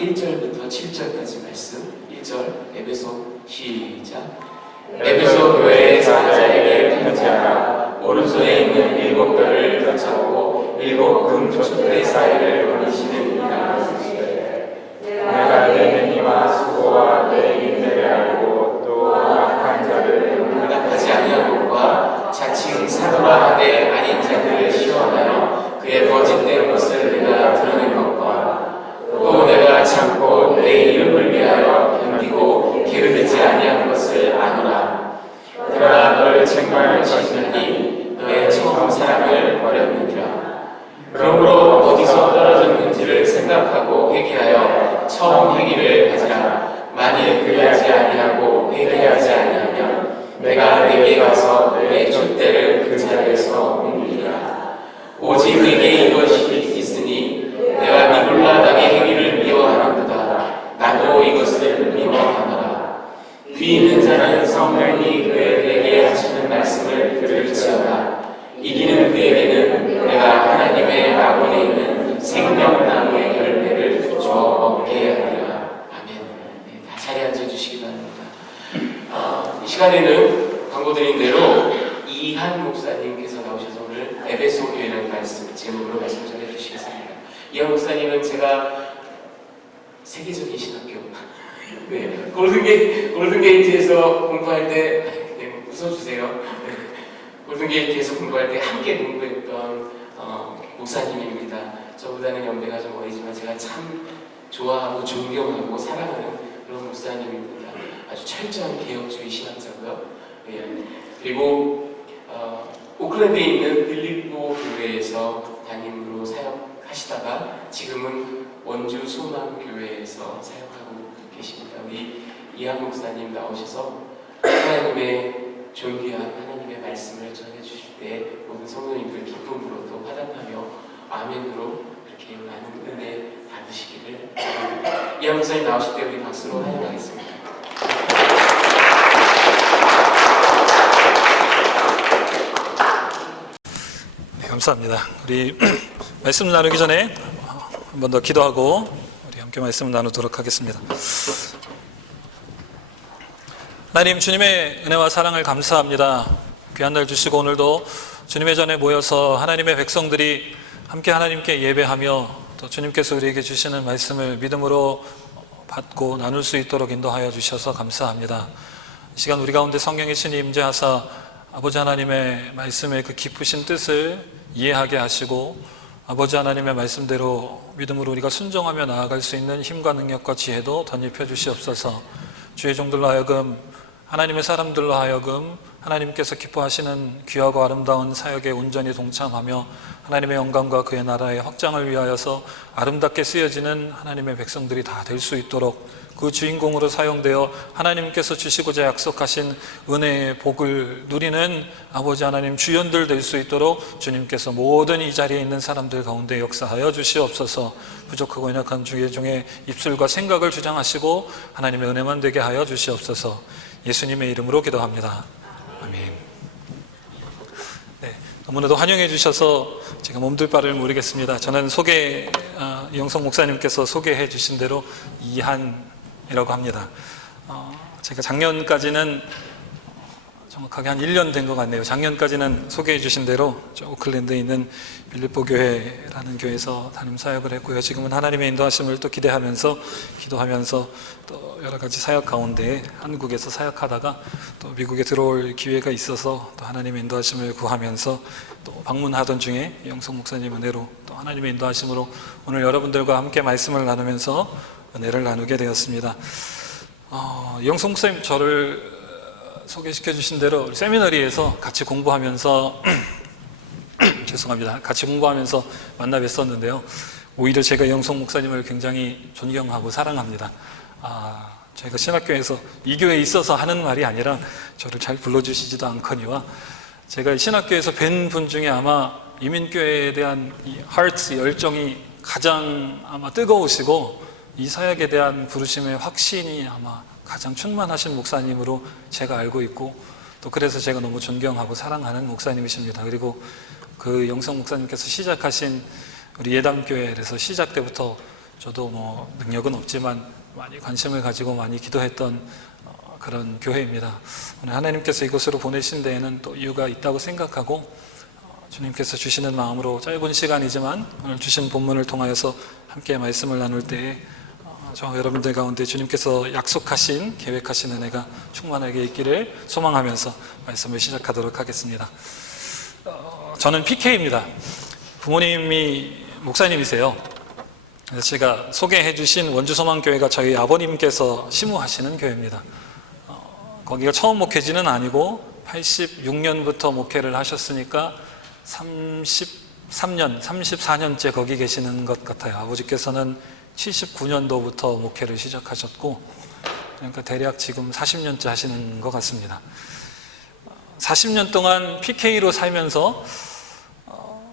1절부터 7절까지 말씀. 1절 에베소 시작. 에베소 교회의 사자에게 편지하라. 오른손에 있는 7별을 펴차고 7금 촛대 사이를 거니시는 이가 쓰시되 내가 내 행위와 수고와 내 인내를 알고 또 악한 자를 응답하지 아니한 것과 자칭 사도라 하되 아닌 자들을 시험하여 그의 거짓된 것을 내가 드러낸 것과 또 내가 참고 내 이름을 위하여 견디고 게으르지 아니한 것을 아노라. 그러나 너를 책망할 것이니 너의 처음 사랑을 버렸느니라. 그러므로 어디서 떨어졌는지를 생각하고 회개하여 처음 행위를 가지라. 만일 그리하지 아니하고 회개하지 아니하면 내가 내게 가서 내 촛대를 그 자리에서 옮기리라. 오직 내게 이것이 있으니 내가 니골라 당의 행위를 미워하는도다. 나도 이것을 미워하노라. 귀 있는 자는 성령이 그에게 하시는 말씀을 들을지어다. 이기는 그에게는 내가 하나님의 낙원에 있는 생명나무의 열매를 주어 먹게 하리라. 아멘. 네, 다 자리에 앉아주시기 바랍니다. 이 시간에는 광고 드린 대로 이한 목사님께서 나오셔서 오늘 에베소 교회라는 말씀 제목으로 말씀 전해주시겠습니다. 이한 목사님은 제가 세계적인 신학교 네, 골든게이트에서 공부할 때 네, 웃어주세요. 네, 골든게이트에서 공부할 때 함께 공부했던 목사님입니다. 저보다는 연배가 좀 어리지만 제가 참 좋아하고 존경하고 사랑하는 그런 목사님입니다. 아주 철저한 개혁주의 신학자고요. 네, 그리고 오클랜드에 있는 빌립보 교회에서 담임으로 사역하시다가 지금은 원주 소망교회에서 사역하고 계십니다. 우리 이한 목사님 나오셔서 하나님의 존귀한 하나님의 말씀을 전해주실 때 모든 성도님들 기쁨으로 또 화답하며 아멘으로 그렇게 많은 은혜 받으시기를 바랍니다. 이한 목사님 나오실 때 우리 박수로 환영하겠습니다. 네, 감사합니다. 우리 말씀 나누기 전에 한 번 더 기도하고 우리 함께 말씀 나누도록 하겠습니다. 하나님, 주님의 은혜와 사랑을 감사합니다. 귀한 날 주시고 오늘도 주님의 전에 모여서 하나님의 백성들이 함께 하나님께 예배하며 또 주님께서 우리에게 주시는 말씀을 믿음으로 받고 나눌 수 있도록 인도하여 주셔서 감사합니다. 이 시간 우리 가운데 성령의 신이 임재하사 아버지 하나님의 말씀의 그 깊으신 뜻을 이해하게 하시고 아버지 하나님의 말씀대로 믿음으로 우리가 순종하며 나아갈 수 있는 힘과 능력과 지혜도 덧입혀 주시옵소서. 주의 종들로 하여금 하나님의 사람들로 하여금 하나님께서 기뻐하시는 귀하고 아름다운 사역에 온전히 동참하며 하나님의 영광과 그의 나라의 확장을 위하여서 아름답게 쓰여지는 하나님의 백성들이 다 될 수 있도록 그 주인공으로 사용되어 하나님께서 주시고자 약속하신 은혜의 복을 누리는 아버지 하나님 주연들 될 수 있도록 주님께서 모든 이 자리에 있는 사람들 가운데 역사하여 주시옵소서. 부족하고 연약한 주의 중에 입술과 생각을 주장하시고 하나님의 은혜만 되게 하여 주시옵소서. 예수님의 이름으로 기도합니다. 아멘. 네, 너무나도 환영해 주셔서 제가 몸둘 바를 모르겠습니다. 저는 이영석 목사님께서 소개해 주신 대로 이한이라고 합니다. 제가 작년까지는 정확하게 한 1년 된 것 같네요. 작년까지는 소개해 주신 대로 오클랜드에 있는 빌립보 교회라는 교회에서 담임 사역을 했고요. 지금은 하나님의 인도하심을 또 기대하면서 기도하면서 또 여러 가지 사역 가운데 한국에서 사역하다가 또 미국에 들어올 기회가 있어서 또 하나님의 인도하심을 구하면서 또 방문하던 중에 영석 목사님 은혜로 또 하나님의 인도하심으로 오늘 여러분들과 함께 말씀을 나누면서 은혜를 나누게 되었습니다. 영석 목사님 저를 소개시켜 주신 대로 세미너리에서 같이 공부하면서 죄송합니다. 같이 공부하면서 만나 뵀었는데요. 오히려 제가 영석 목사님을 굉장히 존경하고 사랑합니다. 저희가 신학교에서 이 교회에 있어서 하는 말이 아니라 저를 잘 불러주시지도 않거니와 제가 신학교에서 뵌 분 중에 아마 이민교회에 대한 이 하트 열정이 가장 아마 뜨거우시고 이 사역에 대한 부르심의 확신이 아마 가장 충만하신 목사님으로 제가 알고 있고 또 그래서 제가 너무 존경하고 사랑하는 목사님이십니다. 그리고 그 영석 목사님께서 시작하신 우리 예담교회에서 시작 때부터 저도 뭐 능력은 없지만 많이 관심을 가지고 많이 기도했던 그런 교회입니다. 오늘 하나님께서 이곳으로 보내신 데에는 또 이유가 있다고 생각하고 주님께서 주시는 마음으로 짧은 시간이지만 오늘 주신 본문을 통하여서 함께 말씀을 나눌 때에 저 여러분들 가운데 주님께서 약속하신 계획하신 은혜가 충만하게 있기를 소망하면서 말씀을 시작하도록 하겠습니다. 저는 PK입니다. 부모님이 목사님이세요. 그래서 제가 소개해 주신 원주소망교회가 저희 아버님께서 심우하시는 교회입니다. 거기가 처음 목회지는 아니고 86년부터 목회를 하셨으니까 33년, 34년째 거기 계시는 것 같아요. 아버지께서는 79년도부터 목회를 시작하셨고, 그러니까 대략 지금 40년째 하시는 것 같습니다. 40년 동안 PK로 살면서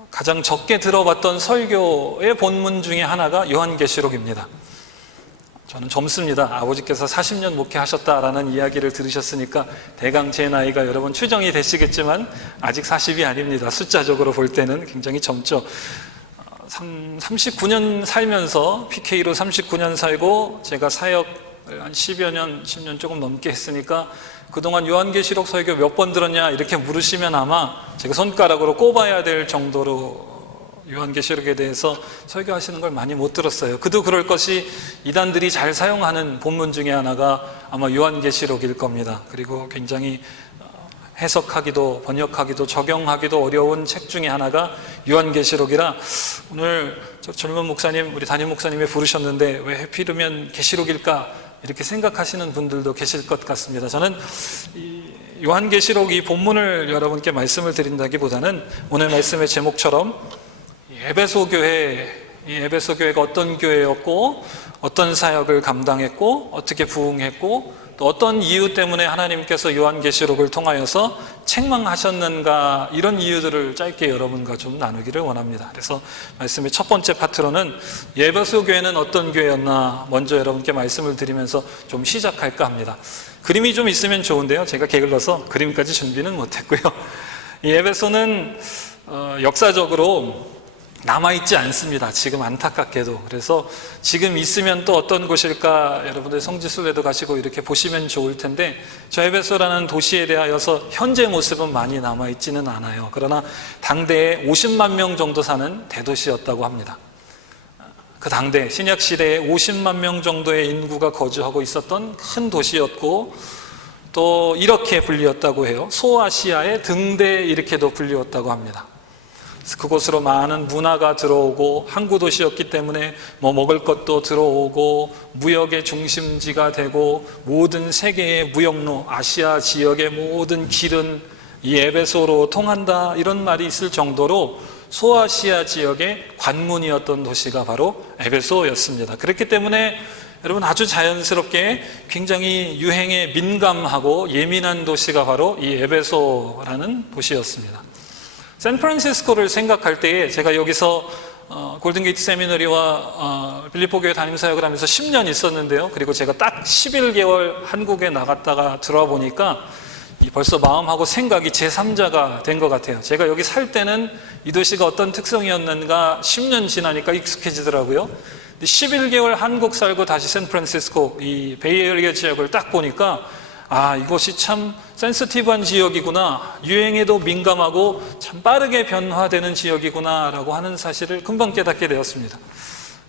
가장 적게 들어봤던 설교의 본문 중에 하나가 요한계시록입니다. 저는 젊습니다. 아버지께서 40년 목회하셨다라는 이야기를 들으셨으니까 대강 제 나이가 여러분 추정이 되시겠지만 아직 40이 아닙니다. 숫자적으로 볼 때는 굉장히 젊죠. 39년 살면서 PK로 39년 살고 제가 사역을 한 10여 년, 10년 조금 넘게 했으니까 그동안 요한계시록 설교 몇 번 들었냐 이렇게 물으시면 아마 제가 손가락으로 꼽아야 될 정도로 요한계시록에 대해서 설교하시는 걸 많이 못 들었어요. 그도 그럴 것이 이단들이 잘 사용하는 본문 중에 하나가 아마 요한계시록일 겁니다. 그리고 굉장히 해석하기도 번역하기도 적용하기도 어려운 책 중에 하나가 요한계시록이라 오늘 저 젊은 목사님, 우리 담임 목사님이 부르셨는데 왜 하필이면 계시록일까 이렇게 생각하시는 분들도 계실 것 같습니다. 저는 이 요한계시록 이 본문을 여러분께 말씀을 드린다기보다는 오늘 말씀의 제목처럼 에베소 교회, 이 에베소 교회가 어떤 교회였고 어떤 사역을 감당했고 어떻게 부응했고 또 어떤 이유 때문에 하나님께서 요한계시록을 통하여서 책망하셨는가 이런 이유들을 짧게 여러분과 좀 나누기를 원합니다. 그래서 말씀의 첫 번째 파트로는 에베소 교회는 어떤 교회였나 먼저 여러분께 말씀을 드리면서 좀 시작할까 합니다. 그림이 좀 있으면 좋은데요. 제가 게을러서 그림까지 준비는 못했고요. 이 에베소는 역사적으로 남아있지 않습니다. 지금 안타깝게도. 그래서 지금 있으면 또 어떤 곳일까 여러분들 성지순례도 가시고 이렇게 보시면 좋을 텐데 저 에베소라는 도시에 대하여서 현재 모습은 많이 남아있지는 않아요. 그러나 당대에 50만 명 정도 사는 대도시였다고 합니다. 그 당대 신약시대에 50만 명 정도의 인구가 거주하고 있었던 큰 도시였고 또 이렇게 불리었다고 해요. 소아시아의 등대 이렇게도 불리웠다고 합니다. 그곳으로 많은 문화가 들어오고 항구 도시였기 때문에 뭐 먹을 것도 들어오고 무역의 중심지가 되고 모든 세계의 무역로, 아시아 지역의 모든 길은 이 에베소로 통한다 이런 말이 있을 정도로 소아시아 지역의 관문이었던 도시가 바로 에베소였습니다. 그렇기 때문에 여러분 아주 자연스럽게 굉장히 유행에 민감하고 예민한 도시가 바로 이 에베소라는 도시였습니다. 샌프란시스코를 생각할 때에 제가 여기서 골든게이트 세미너리와 빌립보 교회 담임사역을 하면서 10년 있었는데요. 그리고 제가 딱 11개월 한국에 나갔다가 들어와 보니까 벌써 마음하고 생각이 제3자가 된 것 같아요. 제가 여기 살 때는 이 도시가 어떤 특성이었는가 10년 지나니까 익숙해지더라고요. 11개월 한국 살고 다시 샌프란시스코 이 베이에리어 지역을 딱 보니까 이곳이 참 센시티브한 지역이구나, 유행에도 민감하고 참 빠르게 변화되는 지역이구나 라고 하는 사실을 금방 깨닫게 되었습니다.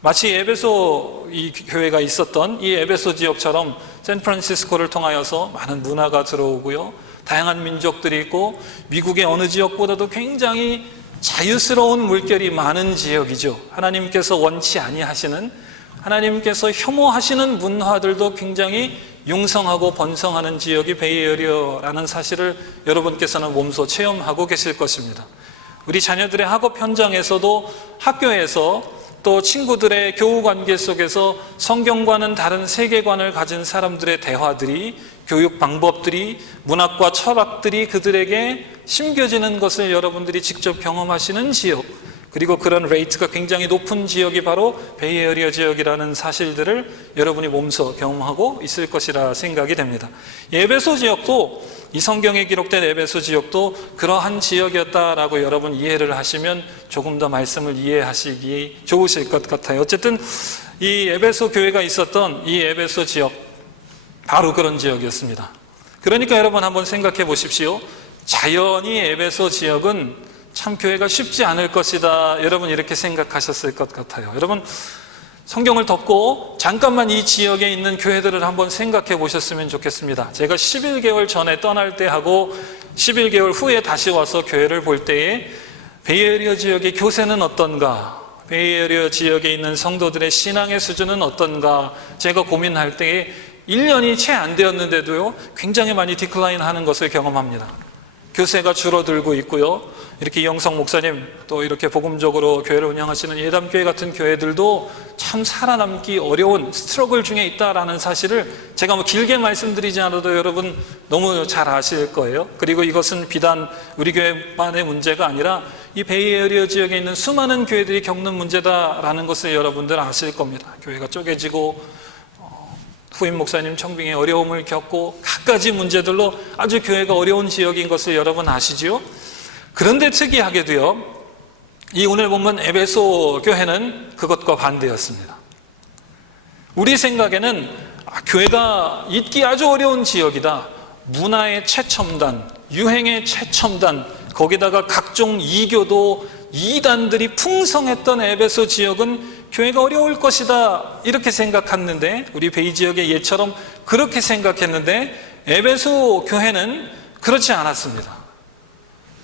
마치 에베소 이 교회가 있었던 이 에베소 지역처럼 샌프란시스코를 통하여서 많은 문화가 들어오고요, 다양한 민족들이 있고 미국의 어느 지역보다도 굉장히 자유스러운 물결이 많은 지역이죠. 하나님께서 원치 아니하시는, 하나님께서 혐오하시는 문화들도 굉장히 융성하고 번성하는 지역이 베이에리어라는 사실을 여러분께서는 몸소 체험하고 계실 것입니다. 우리 자녀들의 학업 현장에서도, 학교에서, 또 친구들의 교우 관계 속에서 성경과는 다른 세계관을 가진 사람들의 대화들이, 교육 방법들이, 문학과 철학들이 그들에게 심겨지는 것을 여러분들이 직접 경험하시는 지역, 그리고 그런 레이트가 굉장히 높은 지역이 바로 베이에리어 지역이라는 사실들을 여러분이 몸소 경험하고 있을 것이라 생각이 됩니다. 에베소 지역도, 이 성경에 기록된 에베소 지역도 그러한 지역이었다라고 여러분 이해를 하시면 조금 더 말씀을 이해하시기 좋으실 것 같아요. 어쨌든 이 에베소 교회가 있었던 이 에베소 지역, 바로 그런 지역이었습니다. 그러니까 여러분 한번 생각해 보십시오. 자연히 에베소 지역은 참 교회가 쉽지 않을 것이다, 여러분 이렇게 생각하셨을 것 같아요. 여러분 성경을 덮고 잠깐만 이 지역에 있는 교회들을 한번 생각해 보셨으면 좋겠습니다. 제가 11개월 전에 떠날 때 하고 11개월 후에 다시 와서 교회를 볼 때에 베이에리어 지역의 교세는 어떤가, 베이에리어 지역에 있는 성도들의 신앙의 수준은 어떤가, 제가 고민할 때에 1년이 채 안 되었는데도요 굉장히 많이 디클라인 하는 것을 경험합니다. 교세가 줄어들고 있고요, 이렇게 이영석 목사님 또 이렇게 복음적으로 교회를 운영하시는 예담교회 같은 교회들도 참 살아남기 어려운 스트러글 중에 있다라는 사실을 제가 뭐 길게 말씀드리지 않아도 여러분 너무 잘 아실 거예요. 그리고 이것은 비단 우리 교회만의 문제가 아니라 이 베이에리어 지역에 있는 수많은 교회들이 겪는 문제다라는 것을 여러분들 아실 겁니다. 교회가 쪼개지고 후임 목사님 청빙에 어려움을 겪고 갖가지 문제들로 아주 교회가 어려운 지역인 것을 여러분 아시죠? 그런데 특이하게도요, 이 오늘 본문 에베소 교회는 그것과 반대였습니다. 우리 생각에는 교회가 있기 아주 어려운 지역이다, 문화의 최첨단, 유행의 최첨단, 거기다가 각종 이교도 이단들이 풍성했던 에베소 지역은 교회가 어려울 것이다, 이렇게 생각했는데, 우리 베이 지역의 예처럼 그렇게 생각했는데 에베소 교회는 그렇지 않았습니다.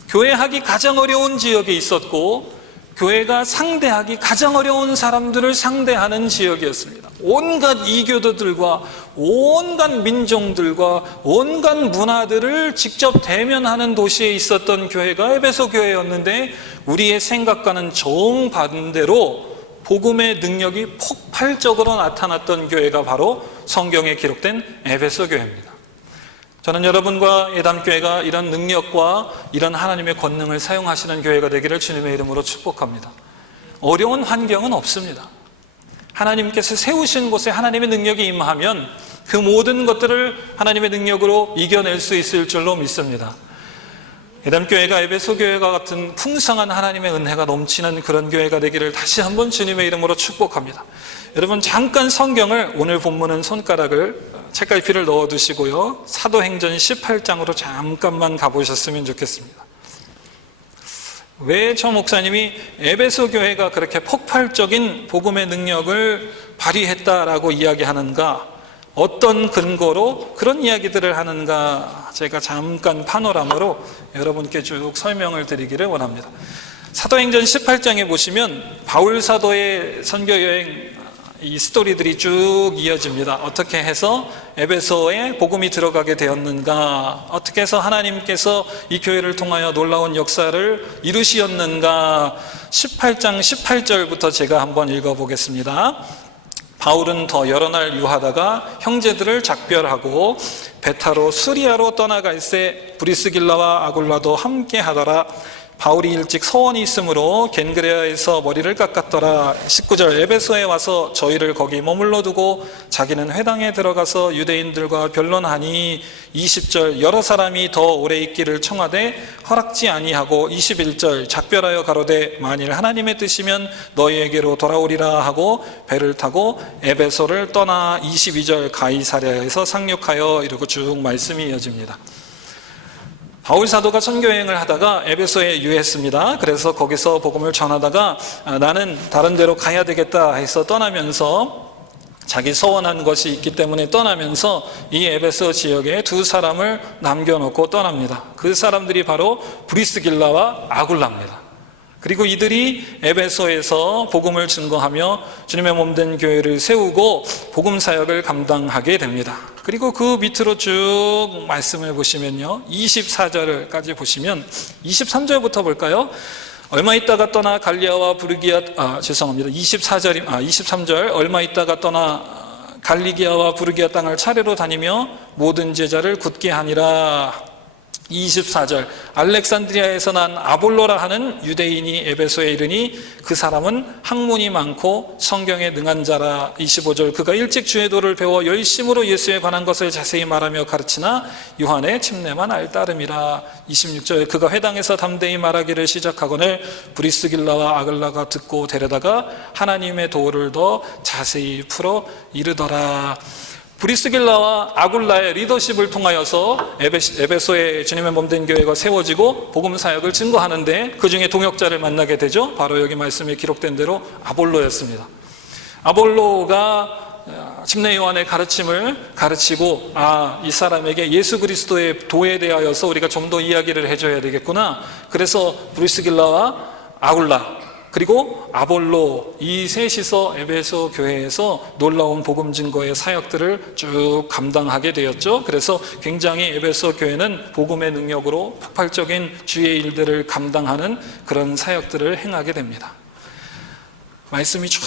교회하기 가장 어려운 지역에 있었고 교회가 상대하기 가장 어려운 사람들을 상대하는 지역이었습니다. 온갖 이교도들과 온갖 민족들과 온갖 문화들을 직접 대면하는 도시에 있었던 교회가 에베소 교회였는데, 우리의 생각과는 정반대로 복음의 능력이 폭발적으로 나타났던 교회가 바로 성경에 기록된 에베소 교회입니다. 저는 여러분과 예담교회가 이런 능력과 이런 하나님의 권능을 사용하시는 교회가 되기를 주님의 이름으로 축복합니다. 어려운 환경은 없습니다. 하나님께서 세우신 곳에 하나님의 능력이 임하면 그 모든 것들을 하나님의 능력으로 이겨낼 수 있을 줄로 믿습니다. 예담교회가 에베소 교회와 같은 풍성한 하나님의 은혜가 넘치는 그런 교회가 되기를 다시 한번 주님의 이름으로 축복합니다. 여러분 잠깐 성경을, 오늘 본문은 손가락을 책갈피를 넣어두시고요, 사도행전 18장으로 잠깐만 가보셨으면 좋겠습니다. 왜 저 목사님이 에베소 교회가 그렇게 폭발적인 복음의 능력을 발휘했다라고 이야기하는가, 어떤 근거로 그런 이야기들을 하는가, 제가 잠깐 파노라마로 여러분께 쭉 설명을 드리기를 원합니다. 사도행전 18장에 보시면 바울 사도의 선교여행 이 스토리들이 쭉 이어집니다. 어떻게 해서 에베소에 복음이 들어가게 되었는가, 어떻게 해서 하나님께서 이 교회를 통하여 놀라운 역사를 이루시었는가. 18장 18절부터 제가 한번 읽어보겠습니다. 바울은 더 여러 날 유하다가 형제들을 작별하고 배 타러 수리아로 떠나갈새 브리스길라와 아굴라도 함께 하더라. 바울이 일찍 서원이 있으므로 겐그레아에서 머리를 깎았더라. 19절 에베소에 와서 저희를 거기 머물러 두고 자기는 회당에 들어가서 유대인들과 변론하니 20절 여러 사람이 더 오래 있기를 청하되 허락지 아니하고 21절 작별하여 가로되 만일 하나님의 뜻이면 너희에게로 돌아오리라 하고 배를 타고 에베소를 떠나 22절 가이사랴에서 상륙하여 이러고 쭉 말씀이 이어집니다. 바울 사도가 선교여행을 하다가 에베소에 유했습니다. 그래서 거기서 복음을 전하다가 나는 다른 데로 가야 되겠다 해서 떠나면서 자기 서원한 것이 있기 때문에 떠나면서 이 에베소 지역에 두 사람을 남겨놓고 떠납니다. 그 사람들이 바로 브리스길라와 아굴라입니다. 그리고 이들이 에베소에서 복음을 증거하며 주님의 몸된 교회를 세우고 복음 사역을 감당하게 됩니다. 그리고 그 밑으로 쭉 말씀을 보시면요, 24절까지 보시면 23절부터 볼까요? 얼마 있다가 떠나 갈리아와 부르기아 23절 얼마 있다가 떠나 갈리기아와 부르기아 땅을 차례로 다니며 모든 제자를 굳게 하니라. 24절 알렉산드리아에서 난 아볼로라 하는 유대인이 에베소에 이르니 그 사람은 학문이 많고 성경에 능한 자라. 25절 그가 일찍 주의 도를 배워 열심으로 예수에 관한 것을 자세히 말하며 가르치나 요한의 침례만 알따름이라. 26절 그가 회당에서 담대히 말하기를 시작하거늘 브리스길라와 아글라가 듣고 데려다가 하나님의 도를 더 자세히 풀어 이르더라. 브리스길라와 아굴라의 리더십을 통하여서 에베소의 주님의 몸된 교회가 세워지고 복음 사역을 증거하는데 그 중에 동역자를 만나게 되죠. 바로 여기 말씀에 기록된 대로 아볼로였습니다. 아볼로가 침례 요한의 가르침을 가르치고 이 사람에게 예수 그리스도의 도에 대하여서 우리가 좀 더 이야기를 해줘야 되겠구나. 그래서 브리스길라와 아굴라 그리고 아볼로 이 셋이서 에베소 교회에서 놀라운 복음 증거의 사역들을 쭉 감당하게 되었죠. 그래서 굉장히 에베소 교회는 복음의 능력으로 폭발적인 주의 일들을 감당하는 그런 사역들을 행하게 됩니다. 말씀이 쭉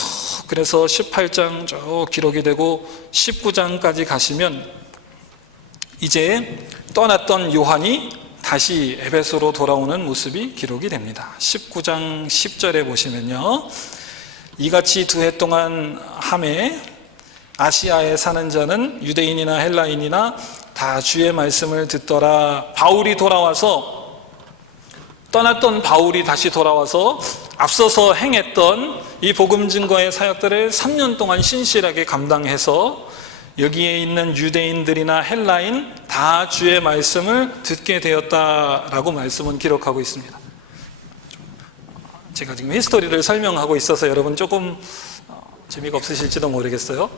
그래서 18장 쭉 기록이 되고 19장까지 가시면 이제 떠났던 요한이 다시 에베소로 돌아오는 모습이 기록이 됩니다. 19장 10절에 보시면요, 이같이 2해 동안 하매 아시아에 사는 자는 유대인이나 헬라인이나 다 주의 말씀을 듣더라. 바울이 돌아와서 떠났던 바울이 다시 돌아와서 앞서서 행했던 이 복음 증거의 사역들을 3년 동안 신실하게 감당해서 여기에 있는 유대인들이나 헬라인 다 주의 말씀을 듣게 되었다라고 말씀은 기록하고 있습니다. 제가 지금 히스토리를 설명하고 있어서 여러분 조금 재미가 없으실지도 모르겠어요.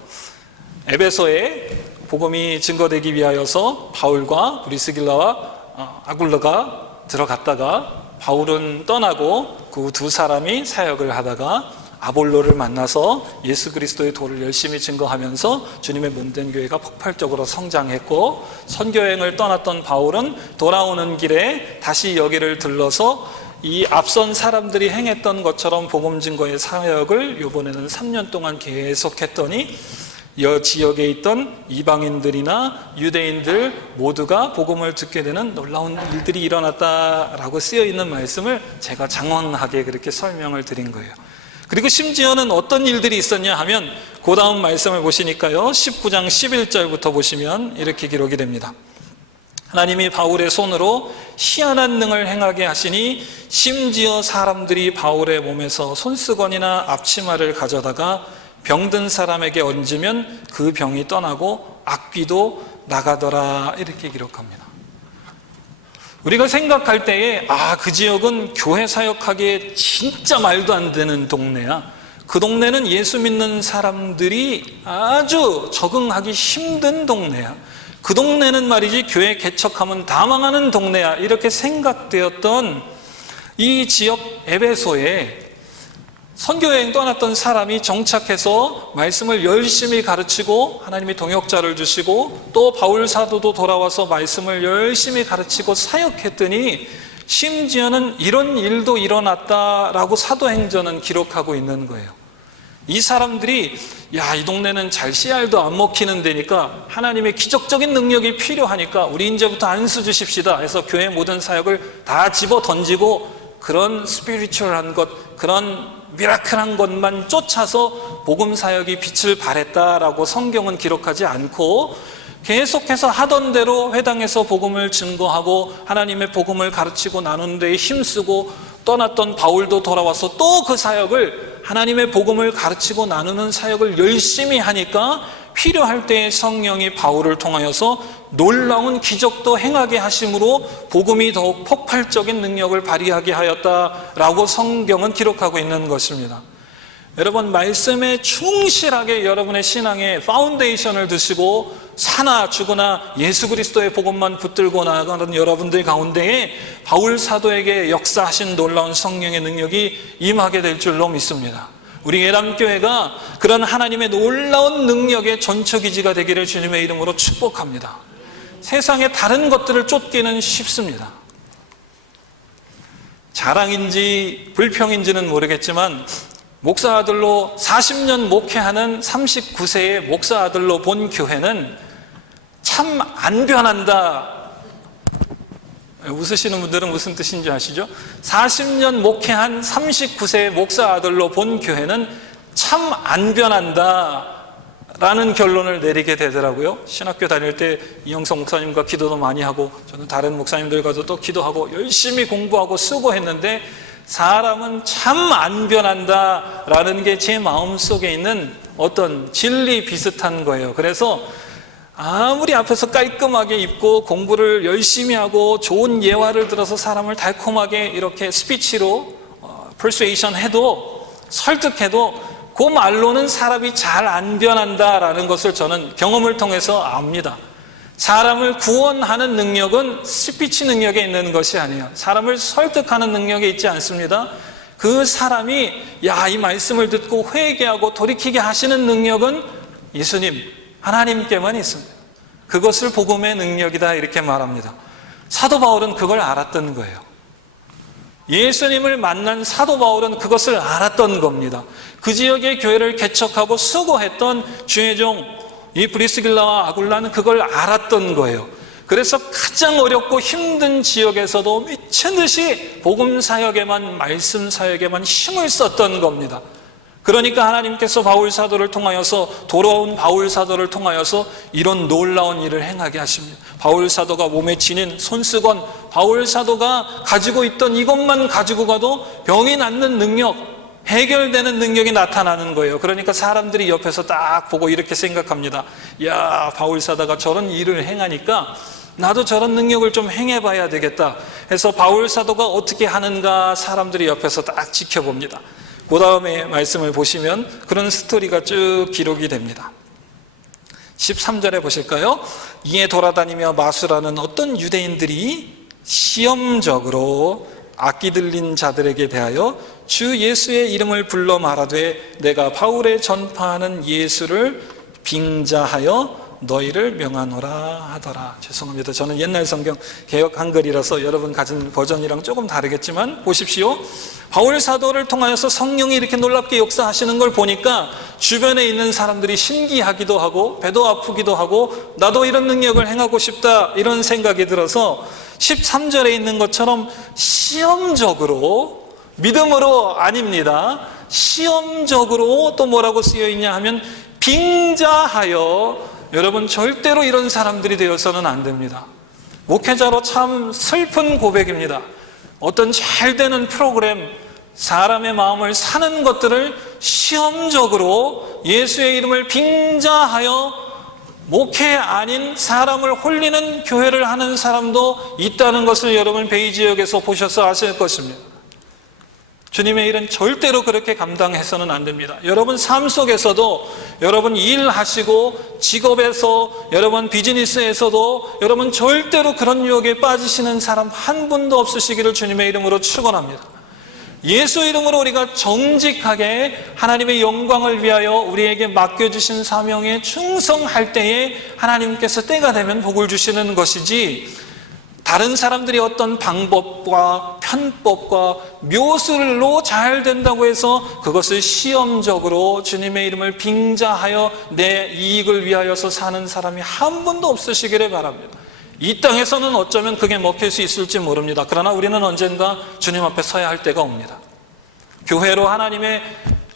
에베소에 복음이 증거되기 위하여서 바울과 브리스길라와 아굴라가 들어갔다가 바울은 떠나고 그 두 사람이 사역을 하다가 아볼로를 만나서 예수 그리스도의 도를 열심히 증거하면서 주님의 몸된 교회가 폭발적으로 성장했고, 선교행을 떠났던 바울은 돌아오는 길에 다시 여기를 들러서 이 앞선 사람들이 행했던 것처럼 복음 증거의 사역을 이번에는 3년 동안 계속했더니 이 지역에 있던 이방인들이나 유대인들 모두가 복음을 듣게 되는 놀라운 일들이 일어났다라고 쓰여 있는 말씀을 제가 장황하게 그렇게 설명을 드린 거예요. 그리고 심지어는 어떤 일들이 있었냐 하면 그 다음 말씀을 보시니까요, 19장 11절부터 보시면 이렇게 기록이 됩니다. 하나님이 바울의 손으로 희한한 능을 행하게 하시니 심지어 사람들이 바울의 몸에서 손수건이나 앞치마를 가져다가 병든 사람에게 얹으면 그 병이 떠나고 악귀도 나가더라, 이렇게 기록합니다. 우리가 생각할 때에 그 지역은 교회 사역하기에 진짜 말도 안 되는 동네야. 그 동네는 예수 믿는 사람들이 아주 적응하기 힘든 동네야. 그 동네는 말이지 교회 개척하면 다 망하는 동네야, 이렇게 생각되었던 이 지역 에베소에 선교여행 떠났던 사람이 정착해서 말씀을 열심히 가르치고 하나님이 동역자를 주시고 또 바울 사도도 돌아와서 말씀을 열심히 가르치고 사역했더니 심지어는 이런 일도 일어났다라고 사도행전은 기록하고 있는 거예요. 이 사람들이 이 동네는 잘 씨알도 안 먹히는 데니까 하나님의 기적적인 능력이 필요하니까 우리 이제부터 안수 주십시다 해서 교회 모든 사역을 다 집어 던지고 그런 스피리추얼한 것, 그런 미라클한 것만 쫓아서 복음 사역이 빛을 발했다라고 성경은 기록하지 않고 계속해서 하던 대로 회당에서 복음을 증거하고 하나님의 복음을 가르치고 나누는 데에 힘쓰고, 떠났던 바울도 돌아와서 또 그 사역을, 하나님의 복음을 가르치고 나누는 사역을 열심히 하니까 필요할 때에 성령이 바울을 통하여서 놀라운 기적도 행하게 하심으로 복음이 더욱 폭발적인 능력을 발휘하게 하였다라고 성경은 기록하고 있는 것입니다. 여러분, 말씀에 충실하게 여러분의 신앙의 파운데이션을 두시고 사나 죽으나 예수 그리스도의 복음만 붙들고 나아가는 여러분들 가운데에 바울 사도에게 역사하신 놀라운 성령의 능력이 임하게 될 줄로 믿습니다. 우리 예람교회가 그런 하나님의 놀라운 능력의 전초기지가 되기를 주님의 이름으로 축복합니다. 세상의 다른 것들을 쫓기는 쉽습니다. 자랑인지 불평인지는 모르겠지만 목사 아들로 40년 목회하는 39세의 목사 아들로 본 교회는 참 안 변한다, 웃으시는 분들은 무슨 뜻인지 아시죠? 40년 목회한 39세 목사 아들로 본 교회는 참 안 변한다 라는 결론을 내리게 되더라고요. 신학교 다닐 때 이영성 목사님과 기도도 많이 하고 저는 다른 목사님들과도 또 기도하고 열심히 공부하고 수고했는데 사람은 참 안 변한다 라는 게 제 마음속에 있는 어떤 진리 비슷한 거예요. 그래서 아무리 앞에서 깔끔하게 입고 공부를 열심히 하고 좋은 예화를 들어서 사람을 달콤하게 이렇게 스피치로 퍼수에이션 해도 설득해도 그 말로는 사람이 잘 안 변한다라는 것을 저는 경험을 통해서 압니다. 사람을 구원하는 능력은 스피치 능력에 있는 것이 아니에요. 사람을 설득하는 능력에 있지 않습니다. 그 사람이 이 말씀을 듣고 회개하고 돌이키게 하시는 능력은 예수님, 하나님께만 있습니다. 그것을 복음의 능력이다 이렇게 말합니다. 사도 바울은 그걸 알았던 거예요. 예수님을 만난 사도 바울은 그것을 알았던 겁니다. 그 지역의 교회를 개척하고 수고했던 주의 종 이 브리스길라와 아굴라는 그걸 알았던 거예요. 그래서 가장 어렵고 힘든 지역에서도 미친 듯이 복음 사역에만, 말씀 사역에만 힘을 썼던 겁니다. 그러니까 하나님께서 바울 사도를 통하여서, 돌아온 바울 사도를 통하여서 이런 놀라운 일을 행하게 하십니다. 바울 사도가 몸에 지닌 손수건, 바울 사도가 가지고 있던 이것만 가지고 가도 병이 낫는 능력, 해결되는 능력이 나타나는 거예요. 그러니까 사람들이 옆에서 딱 보고 이렇게 생각합니다. 바울 사도가 저런 일을 행하니까 나도 저런 능력을 좀 행해봐야 되겠다 해서 바울 사도가 어떻게 하는가 사람들이 옆에서 딱 지켜봅니다. 그 다음에 말씀을 보시면 그런 스토리가 쭉 기록이 됩니다. 13절에 보실까요? 이에 돌아다니며 마술하는 어떤 유대인들이 시험적으로 악기 들린 자들에게 대하여 주 예수의 이름을 불러 말하되 내가 바울의 전파하는 예수를 빙자하여 너희를 명하노라 하더라. 죄송합니다. 저는 옛날 성경 개역 한글이라서 여러분 가진 버전이랑 조금 다르겠지만 보십시오. 바울 사도를 통하여서 성령이 이렇게 놀랍게 역사하시는 걸 보니까 주변에 있는 사람들이 신기하기도 하고 배도 아프기도 하고 나도 이런 능력을 행하고 싶다 이런 생각이 들어서 13절에 있는 것처럼 시험적으로, 믿음으로 아닙니다. 시험적으로 또 뭐라고 쓰여 있냐 하면 빙자하여. 여러분 절대로 이런 사람들이 되어서는 안 됩니다. 목회자로 참 슬픈 고백입니다. 어떤 잘 되는 프로그램, 사람의 마음을 사는 것들을 시험적으로 예수의 이름을 빙자하여 목회 아닌 사람을 홀리는 교회를 하는 사람도 있다는 것을 여러분 베이 지역에서 보셔서 아실 것입니다. 주님의 일은 절대로 그렇게 감당해서는 안 됩니다. 여러분 삶 속에서도, 여러분 일하시고 직업에서, 여러분 비즈니스에서도 여러분 절대로 그런 유혹에 빠지시는 사람 한 분도 없으시기를 주님의 이름으로 축원합니다. 예수 이름으로 우리가 정직하게 하나님의 영광을 위하여 우리에게 맡겨주신 사명에 충성할 때에 하나님께서 때가 되면 복을 주시는 것이지, 다른 사람들이 어떤 방법과 편법과 묘술로 잘 된다고 해서 그것을 시험적으로 주님의 이름을 빙자하여 내 이익을 위하여서 사는 사람이 한 분도 없으시기를 바랍니다. 이 땅에서는 어쩌면 그게 먹힐 수 있을지 모릅니다. 그러나 우리는 언젠가 주님 앞에 서야 할 때가 옵니다. 교회로 하나님의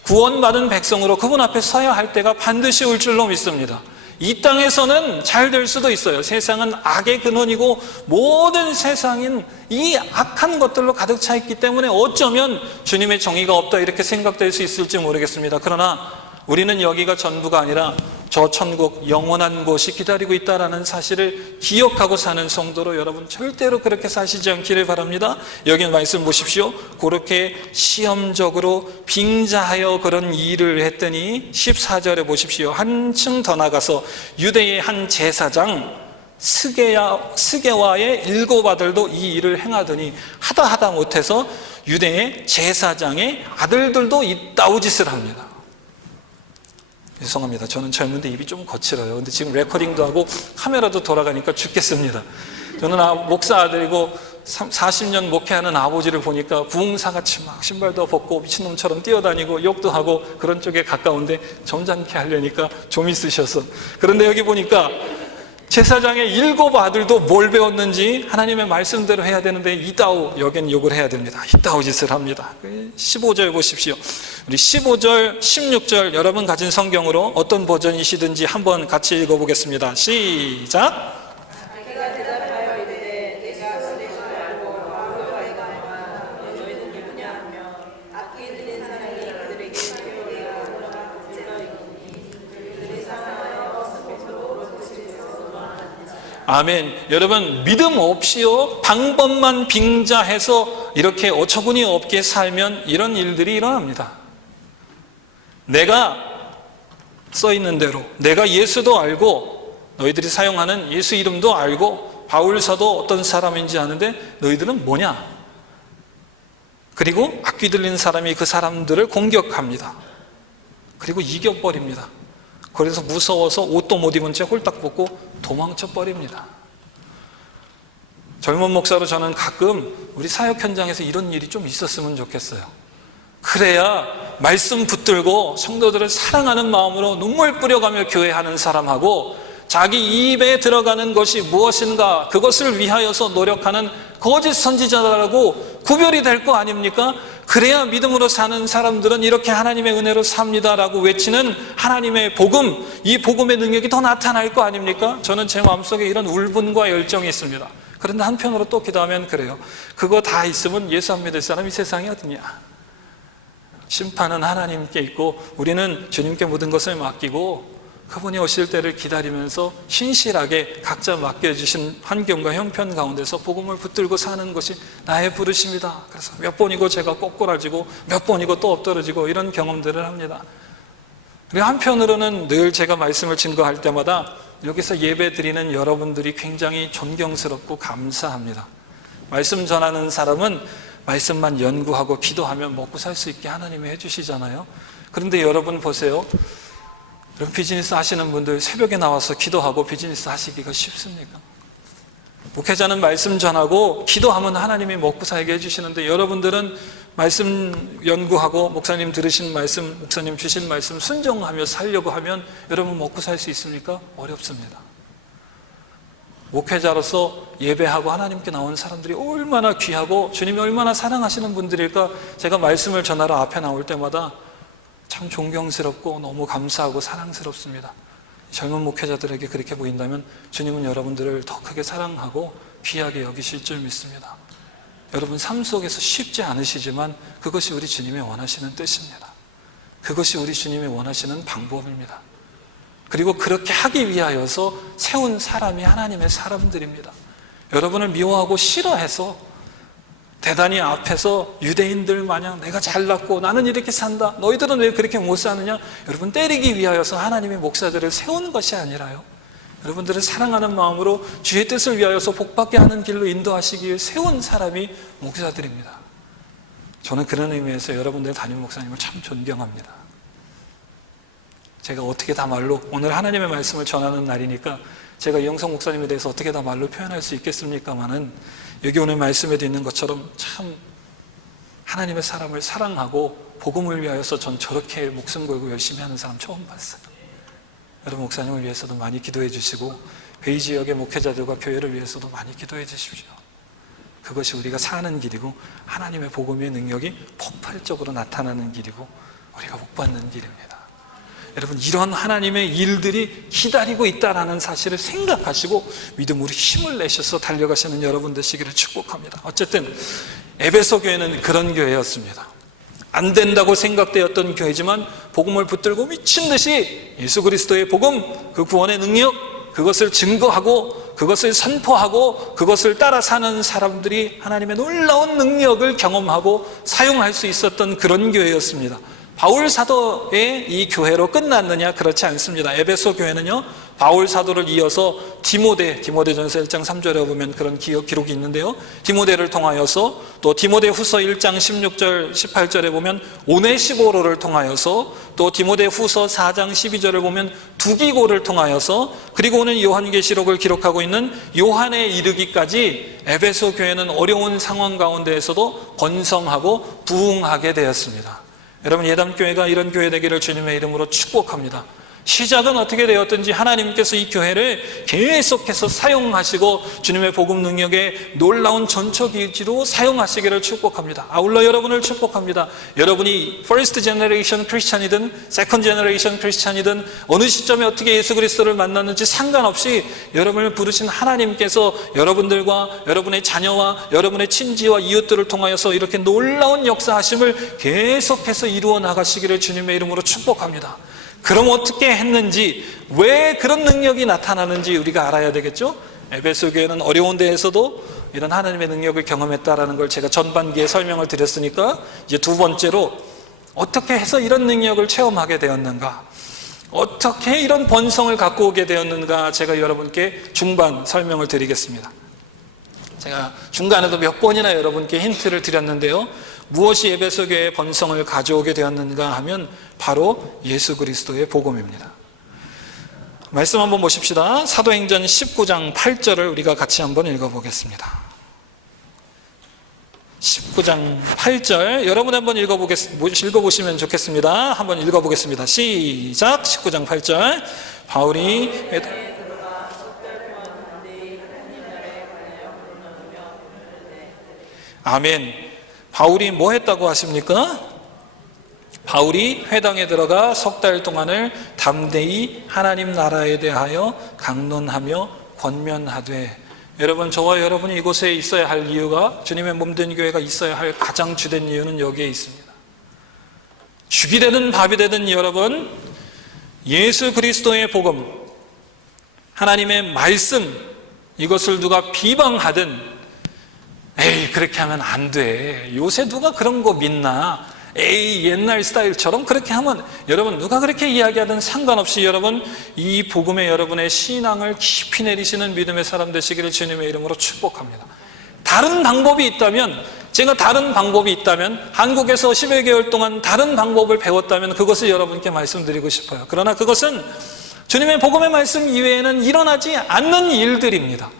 구원받은 백성으로 그분 앞에 서야 할 때가 반드시 올 줄로 믿습니다. 이 땅에서는 잘 될 수도 있어요. 세상은 악의 근원이고 모든 세상인 이 악한 것들로 가득 차 있기 때문에 어쩌면 주님의 정의가 없다 이렇게 생각될 수 있을지 모르겠습니다. 그러나 우리는 여기가 전부가 아니라 저 천국 영원한 곳이 기다리고 있다는 사실을 기억하고 사는 성도로 여러분 절대로 그렇게 사시지 않기를 바랍니다. 여기 말씀 보십시오. 그렇게 시험적으로 빙자하여 그런 일을 했더니 14절에 보십시오. 한층 더 나가서 유대의 한 제사장 스게와의 7 아들도 이 일을 행하더니 하다 못해서 유대의 제사장의 아들들도 이따우 짓을 합니다. 죄송합니다. 저는 젊은데 입이 좀 거칠어요. 근데 지금 레코딩도 하고 카메라도 돌아가니까 죽겠습니다. 저는 목사 아들이고 40년 목회하는 아버지를 보니까 부흥사같이 막 신발도 벗고 미친놈처럼 뛰어다니고 욕도 하고 그런 쪽에 가까운데 점잖게 하려니까 좀 있으셔서. 그런데 여기 보니까 제사장의 7 아들도 뭘 배웠는지 하나님의 말씀대로 해야 되는데 이따우 여긴 욕을 해야 됩니다. 이따우 짓을 합니다. 15절 보십시오. 우리 15절, 16절 여러분 가진 성경으로 어떤 버전이시든지 한번 같이 읽어보겠습니다. 시작! 그가 대답하여 이르되 내가 그들을 알고 바울과 말하나 너희는 누구냐 하며 악기 들린 사람이 그들에게 이르되 제자이니 그들이 사상하여 버스에서 아멘. 여러분 믿음 없이요 방법만 빙자해서 이렇게 어처구니 없게 살면 이런 일들이 일어납니다. 내가 써있는 대로 내가 예수도 알고 너희들이 사용하는 예수 이름도 알고 바울사도 어떤 사람인지 아는데 너희들은 뭐냐? 그리고 악귀 들린 사람이 그 사람들을 공격합니다. 그리고 이겨버립니다. 그래서 무서워서 옷도 못 입은 채 홀딱 벗고 도망쳐 버립니다. 젊은 목사로 저는 가끔 우리 사역 현장에서 이런 일이 좀 있었으면 좋겠어요. 그래야 말씀 붙들고 성도들을 사랑하는 마음으로 눈물 뿌려가며 교회하는 사람하고 자기 입에 들어가는 것이 무엇인가 그것을 위하여서 노력하는 거짓 선지자라고 구별이 될 거 아닙니까? 그래야 믿음으로 사는 사람들은 이렇게 하나님의 은혜로 삽니다라고 외치는 하나님의 복음, 이 복음의 능력이 더 나타날 거 아닙니까? 저는 제 마음속에 이런 울분과 열정이 있습니다. 그런데 한편으로 또 기도하면 그래요. 그거 다 있으면 예수 안 믿을 사람이 세상에 어디냐? 심판은 하나님께 있고 우리는 주님께 모든 것을 맡기고 그분이 오실 때를 기다리면서 신실하게 각자 맡겨주신 환경과 형편 가운데서 복음을 붙들고 사는 것이 나의 부르심이다. 그래서 몇 번이고 제가 꼬꾸라지고 몇 번이고 또 엎드러지고 이런 경험들을 합니다. 그리고 한편으로는 늘 제가 말씀을 증거할 때마다 여기서 예배 드리는 여러분들이 굉장히 존경스럽고 감사합니다. 말씀 전하는 사람은 말씀만 연구하고 기도하면 먹고 살 수 있게 하나님이 해주시잖아요. 그런데 여러분 보세요. 그럼 비즈니스 하시는 분들 새벽에 나와서 기도하고 비즈니스 하시기가 쉽습니까? 목회자는 말씀 전하고 기도하면 하나님이 먹고 살게 해주시는데 여러분들은 말씀 연구하고 목사님 들으신 말씀, 목사님 주신 말씀 순종하며 살려고 하면 여러분 먹고 살 수 있습니까? 어렵습니다. 목회자로서 예배하고 하나님께 나온 사람들이 얼마나 귀하고 주님이 얼마나 사랑하시는 분들일까? 제가 말씀을 전하러 앞에 나올 때마다 참 존경스럽고 너무 감사하고 사랑스럽습니다. 젊은 목회자들에게 그렇게 보인다면 주님은 여러분들을 더 크게 사랑하고 귀하게 여기실 줄 믿습니다. 여러분 삶 속에서 쉽지 않으시지만 그것이 우리 주님이 원하시는 뜻입니다. 그것이 우리 주님이 원하시는 방법입니다. 그리고 그렇게 하기 위하여서 세운 사람이 하나님의 사람들입니다. 여러분을 미워하고 싫어해서 대단히 앞에서 유대인들 마냥 내가 잘났고 나는 이렇게 산다, 너희들은 왜 그렇게 못 사느냐, 여러분 때리기 위하여서 하나님의 목사들을 세운 것이 아니라요, 여러분들을 사랑하는 마음으로 주의 뜻을 위하여서 복받게 하는 길로 인도하시기 위해 세운 사람이 목사들입니다. 저는 그런 의미에서 여러분들 담임 목사님을 참 존경합니다. 제가 어떻게 다 말로, 오늘 하나님의 말씀을 전하는 날이니까 제가 이영석 목사님에 대해서 어떻게 다 말로 표현할 수 있겠습니까마는 여기 오늘 말씀에도 있는 것처럼 참 하나님의 사람을 사랑하고 복음을 위하여서 전 저렇게 목숨 걸고 열심히 하는 사람 처음 봤어요. 여러분 목사님을 위해서도 많이 기도해 주시고 베이 지역의 목회자들과 교회를 위해서도 많이 기도해 주십시오. 그것이 우리가 사는 길이고 하나님의 복음의 능력이 폭발적으로 나타나는 길이고 우리가 복받는 길입니다. 여러분 이런 하나님의 일들이 기다리고 있다는 사실을 생각하시고 믿음으로 힘을 내셔서 달려가시는 여러분 되시기를 축복합니다. 어쨌든 에베소 교회는 그런 교회였습니다. 안 된다고 생각되었던 교회지만 복음을 붙들고 미친 듯이 예수 그리스도의 복음, 그 구원의 능력, 그것을 증거하고 그것을 선포하고 그것을 따라 사는 사람들이 하나님의 놀라운 능력을 경험하고 사용할 수 있었던 그런 교회였습니다. 바울 사도의 이 교회로 끝났느냐? 그렇지 않습니다. 에베소 교회는요, 바울 사도를 이어서 디모데전서 1장 3절에 보면 그런 기록이 있는데요, 디모데를 통하여서 또 디모데후서 1장 16절 18절에 보면 오네시보로를 통하여서 또 디모데후서 4장 12절을 보면 두기고를 통하여서 그리고 오늘 요한계시록을 기록하고 있는 요한에 이르기까지 에베소 교회는 어려운 상황 가운데에서도 번성하고 부흥하게 되었습니다. 여러분 예담교회가 이런 교회 되기를 주님의 이름으로 축복합니다. 시작은 어떻게 되었든지 하나님께서 이 교회를 계속해서 사용하시고 주님의 복음 능력에 놀라운 전적 의지로 사용하시기를 축복합니다. 아울러 여러분을 축복합니다. 여러분이 first generation 크리스찬이든 second generation 크리스찬이든 어느 시점에 어떻게 예수 그리스도를 만났는지 상관없이 여러분을 부르신 하나님께서 여러분들과 여러분의 자녀와 여러분의 친지와 이웃들을 통하여서 이렇게 놀라운 역사하심을 계속해서 이루어 나가시기를 주님의 이름으로 축복합니다. 그럼 어떻게 했는지, 왜 그런 능력이 나타나는지 우리가 알아야 되겠죠? 에베소 교회는 어려운 데에서도 이런 하나님의 능력을 경험했다라는 걸 제가 전반기에 설명을 드렸으니까 이제 두 번째로 어떻게 해서 이런 능력을 체험하게 되었는가, 어떻게 이런 번성을 갖고 오게 되었는가, 제가 여러분께 중반 설명을 드리겠습니다. 제가 중간에도 몇 번이나 여러분께 힌트를 드렸는데요, 무엇이 에베소 교회의 번성을 가져오게 되었는가 하면 바로 예수 그리스도의 복음입니다. 말씀 한번 보십시다. 사도행전 19장 8절을 우리가 같이 한번 읽어보겠습니다. 19장 8절 여러분 한번 읽어보시면 좋겠습니다. 한번 읽어보겠습니다. 시작. 19장 8절 바울이 아멘. 바울이 뭐 했다고 하십니까? 바울이 회당에 들어가 석 달 동안을 담대히 하나님 나라에 대하여 강론하며 권면하되, 여러분, 저와 여러분이 이곳에 있어야 할 이유가, 주님의 몸된 교회가 있어야 할 가장 주된 이유는 여기에 있습니다. 죽이 되든 밥이 되든 여러분, 예수 그리스도의 복음, 하나님의 말씀, 이것을 누가 비방하든 에이 그렇게 하면 안 돼, 요새 누가 그런 거 믿나, 에이 옛날 스타일처럼 그렇게 하면, 여러분 누가 그렇게 이야기하든 상관없이 여러분 이 복음에 여러분의 신앙을 깊이 내리시는 믿음의 사람 되시기를 주님의 이름으로 축복합니다. 다른 방법이 있다면, 제가 다른 방법이 있다면, 한국에서 10여 개월 동안 다른 방법을 배웠다면 그것을 여러분께 말씀드리고 싶어요. 그러나 그것은 주님의 복음의 말씀 이외에는 일어나지 않는 일들입니다.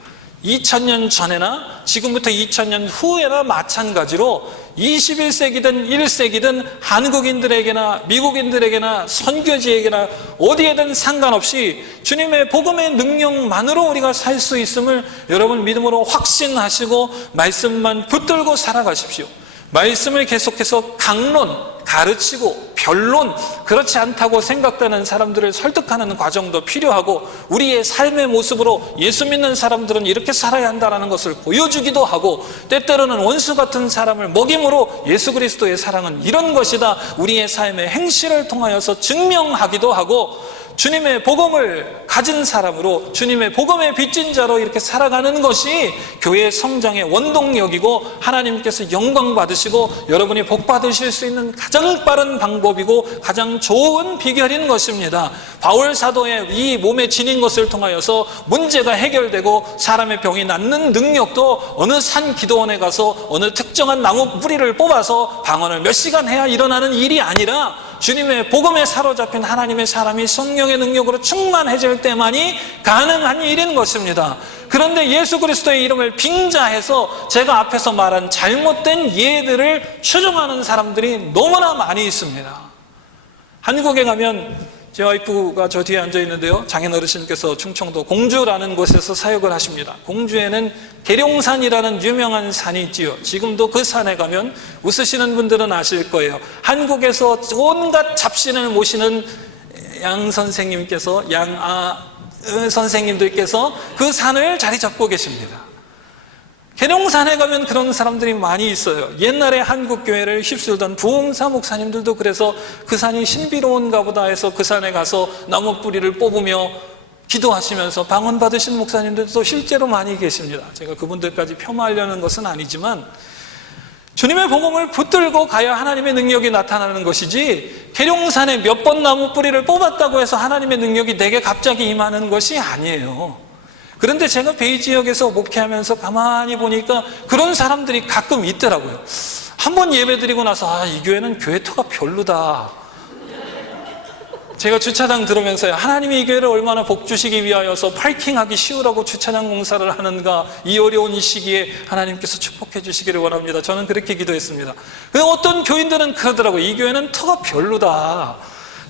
2000년 전에나 지금부터 2000년 후에나 마찬가지로 21세기든 1세기든 한국인들에게나 미국인들에게나 선교지에게나 어디에든 상관없이 주님의 복음의 능력만으로 우리가 살 수 있음을 여러분 믿음으로 확신하시고 말씀만 붙들고 살아가십시오. 말씀을 계속해서 강론, 가르치고 변론, 그렇지 않다고 생각되는 사람들을 설득하는 과정도 필요하고, 우리의 삶의 모습으로 예수 믿는 사람들은 이렇게 살아야 한다는 것을 보여주기도 하고, 때때로는 원수 같은 사람을 먹임으로 예수 그리스도의 사랑은 이런 것이다, 우리의 삶의 행실을 통하여서 증명하기도 하고, 주님의 복음을 가진 사람으로, 주님의 복음의 빚진 자로 이렇게 살아가는 것이 교회의 성장의 원동력이고, 하나님께서 영광 받으시고 여러분이 복 받으실 수 있는 가장 빠른 방법이고 가장 좋은 비결인 것입니다. 바울 사도의 이 몸에 지닌 것을 통하여서 문제가 해결되고 사람의 병이 낫는 능력도 어느 산 기도원에 가서 어느 특정한 나무 뿌리를 뽑아서 방언을 몇 시간 해야 일어나는 일이 아니라, 주님의 복음에 사로잡힌 하나님의 사람이 성령의 능력으로 충만해질 때만이 가능한 일인 것입니다. 그런데 예수 그리스도의 이름을 빙자해서 제가 앞에서 말한 잘못된 예들을 추종하는 사람들이 너무나 많이 있습니다. 한국에 가면 제 와이프가 저 뒤에 앉아 있는데요, 장인 어르신께서 충청도 공주라는 곳에서 사역을 하십니다. 공주에는 계룡산이라는 유명한 산이 있지요. 지금도 그 산에 가면 웃으시는 분들은 아실 거예요. 한국에서 온갖 잡신을 모시는 양 선생님께서, 선생님들께서 그 산을 자리 잡고 계십니다. 계룡산에 가면 그런 사람들이 많이 있어요. 옛날에 한국 교회를 휩쓸던 부흥사 목사님들도 그래서 그 산이 신비로운가 보다 해서 그 산에 가서 나무 뿌리를 뽑으며 기도하시면서 방언 받으신 목사님들도 실제로 많이 계십니다. 제가 그분들까지 폄하하려는 것은 아니지만, 주님의 복음을 붙들고 가야 하나님의 능력이 나타나는 것이지, 계룡산에 몇 번 나무 뿌리를 뽑았다고 해서 하나님의 능력이 내게 갑자기 임하는 것이 아니에요. 그런데 제가 베이 지역에서 목회하면서 가만히 보니까 그런 사람들이 가끔 있더라고요. 한번 예배드리고 나서 이 교회는 교회터가 별로다. 제가 주차장 들으면서요, 하나님이 이 교회를 얼마나 복 주시기 위하여서 파킹하기 쉬우라고 주차장 공사를 하는가, 이 어려운 이 시기에 하나님께서 축복해 주시기를 원합니다. 저는 그렇게 기도했습니다. 어떤 교인들은 그러더라고요. 이 교회는 터가 별로다.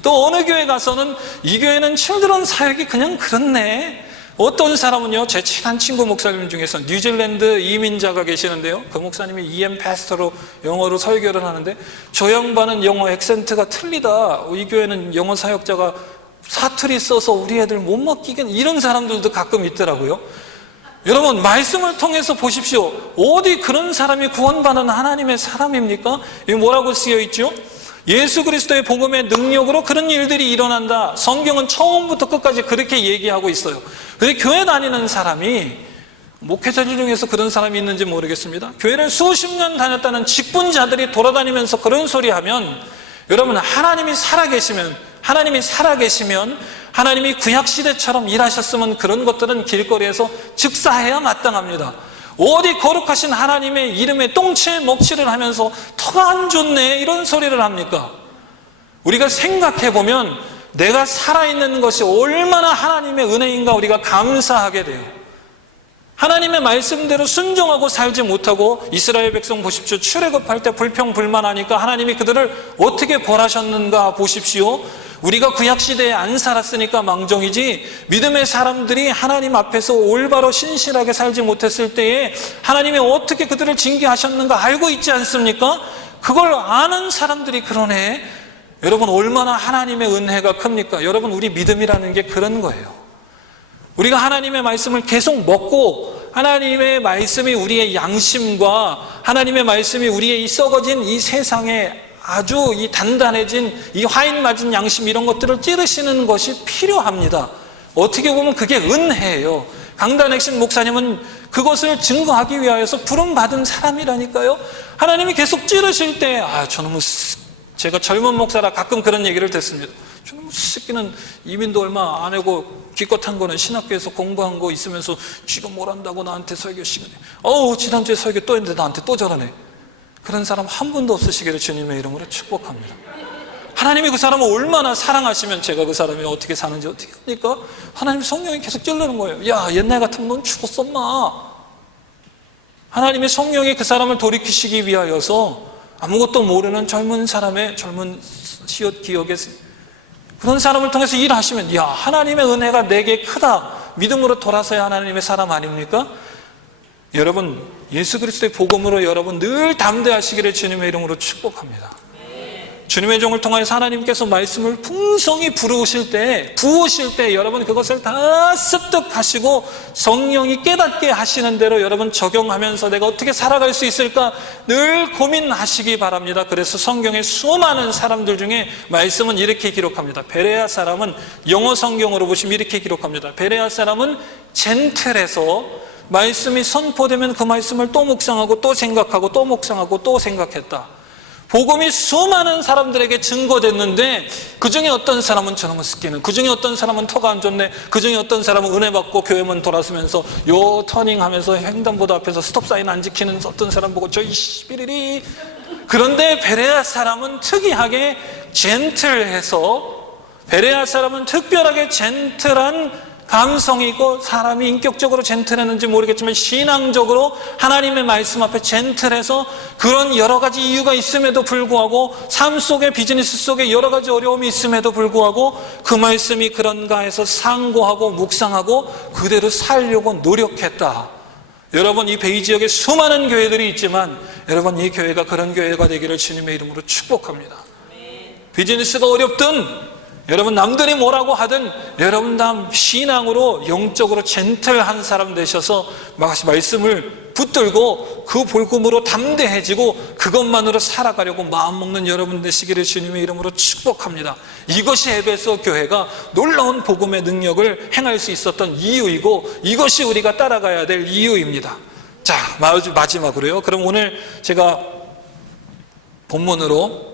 또 어느 교회 가서는 이 교회는 칠드런 사역이 그냥 그렇네. 어떤 사람은요, 제 친한 친구 목사님 중에서 뉴질랜드 이민자가 계시는데요, 그 목사님이 EM 패스터로 영어로 설교를 하는데 저 양반은 영어 액센트가 틀리다, 이 교회는 영어 사역자가 사투리 써서 우리 애들 못 먹기겠네, 이런 사람들도 가끔 있더라고요. 여러분, 말씀을 통해서 보십시오. 어디 그런 사람이 구원받는 하나님의 사람입니까? 여기 뭐라고 쓰여 있죠? 예수 그리스도의 복음의 능력으로 그런 일들이 일어난다. 성경은 처음부터 끝까지 그렇게 얘기하고 있어요. 근데 교회 다니는 사람이, 목회자들 중에서 그런 사람이 있는지 모르겠습니다. 교회를 수십 년 다녔다는 직분자들이 돌아다니면서 그런 소리 하면, 여러분, 하나님이 살아계시면 하나님이 구약시대처럼 일하셨으면 그런 것들은 길거리에서 즉사해야 마땅합니다. 어디 거룩하신 하나님의 이름에 똥채 먹칠을 하면서 터가 안 좋네 이런 소리를 합니까? 우리가 생각해보면 내가 살아있는 것이 얼마나 하나님의 은혜인가 우리가 감사하게 돼요. 하나님의 말씀대로 순종하고 살지 못하고, 이스라엘 백성 보십시오. 출애굽할 때 불평불만하니까 하나님이 그들을 어떻게 벌하셨는가 보십시오. 우리가 구약시대에 안 살았으니까 망정이지, 믿음의 사람들이 하나님 앞에서 올바로 신실하게 살지 못했을 때에 하나님이 어떻게 그들을 징계하셨는가 알고 있지 않습니까? 그걸 아는 사람들이 그러네. 여러분, 얼마나 하나님의 은혜가 큽니까? 여러분, 우리 믿음이라는 게 그런 거예요. 우리가 하나님의 말씀을 계속 먹고, 하나님의 말씀이 우리의 양심과 하나님의 말씀이 우리의 이 썩어진 이 세상에 아주 이 단단해진 이 화인 맞은 양심, 이런 것들을 찌르시는 것이 필요합니다. 어떻게 보면 그게 은혜예요. 강단핵신 목사님은 그것을 증거하기 위하여서 부름받은 사람이라니까요. 하나님이 계속 찌르실 때, 저놈의, 제가 젊은 목사라 가끔 그런 얘기를 듣습니다. 저놈의 새끼는 이민도 얼마 안 하고 기껏 한 거는 신학교에서 공부한 거 있으면서 쥐가 뭘 한다고 나한테 설교 시간에, 지난주에 설교 또 했는데 나한테 또 저러네. 그런 사람 한 분도 없으시기를 주님의 이름으로 축복합니다. 하나님이 그 사람을 얼마나 사랑하시면 제가 그 사람이 어떻게 사는지 어떻게 합니까? 하나님 성령이 계속 찔르는 거예요. 야, 옛날 같으면 넌 죽었어, 마. 하나님의 성령이 그 사람을 돌이키시기 위하여서 아무것도 모르는 젊은 사람의 젊은 시옷 기억에 그런 사람을 통해서 일하시면, 야, 하나님의 은혜가 내게 크다, 믿음으로 돌아서야 하나님의 사람 아닙니까? 여러분, 예수 그리스도의 복음으로 여러분 늘 담대하시기를 주님의 이름으로 축복합니다. 주님의 종을 통하여서 하나님께서 말씀을 풍성히 부으실 때 여러분 그것을 다 습득하시고 성령이 깨닫게 하시는 대로 여러분 적용하면서 내가 어떻게 살아갈 수 있을까 늘 고민하시기 바랍니다. 그래서 성경의 수많은 사람들 중에 말씀은 이렇게 기록합니다. 베레아 사람은, 영어 성경으로 보시면 이렇게 기록합니다. 베레아 사람은 젠틀해서 말씀이 선포되면 그 말씀을 또 묵상하고 또 생각하고 또 묵상하고 또 생각했다. 복음이 수많은 사람들에게 증거됐는데 그 중에 어떤 사람은 저놈의 스키는, 그 중에 어떤 사람은 터가 안 좋네, 그 중에 어떤 사람은 은혜 받고 교회만 돌아서면서 요 터닝하면서 횡단보도 앞에서 스톱사인 안 지키는 어떤 사람 보고 저이 시비리리. 그런데 베레아 사람은 특이하게 젠틀해서, 베레아 사람은 특별하게 젠틀한 감성이 있고, 사람이 인격적으로 젠틀했는지 모르겠지만 신앙적으로 하나님의 말씀 앞에 젠틀해서, 그런 여러 가지 이유가 있음에도 불구하고, 삶 속에, 비즈니스 속에 여러 가지 어려움이 있음에도 불구하고 그 말씀이 그런가 해서 상고하고 묵상하고 그대로 살려고 노력했다. 여러분, 이 베이 지역에 수많은 교회들이 있지만 여러분, 이 교회가 그런 교회가 되기를 주님의 이름으로 축복합니다. 비즈니스가 어렵든 여러분 남들이 뭐라고 하든 여러분 다 신앙으로 영적으로 젠틀한 사람 되셔서 말씀을 붙들고 그 복음으로 담대해지고 그것만으로 살아가려고 마음먹는 여러분 되시기를 주님의 이름으로 축복합니다. 이것이 에베소 교회가 놀라운 복음의 능력을 행할 수 있었던 이유이고, 이것이 우리가 따라가야 될 이유입니다. 자, 마지막으로요. 그럼 오늘 제가 본문으로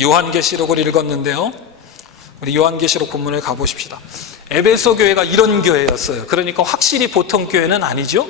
요한계시록을 읽었는데요, 우리 요한계시록 본문을 가보십시다. 에베소 교회가 이런 교회였어요. 그러니까 확실히 보통 교회는 아니죠.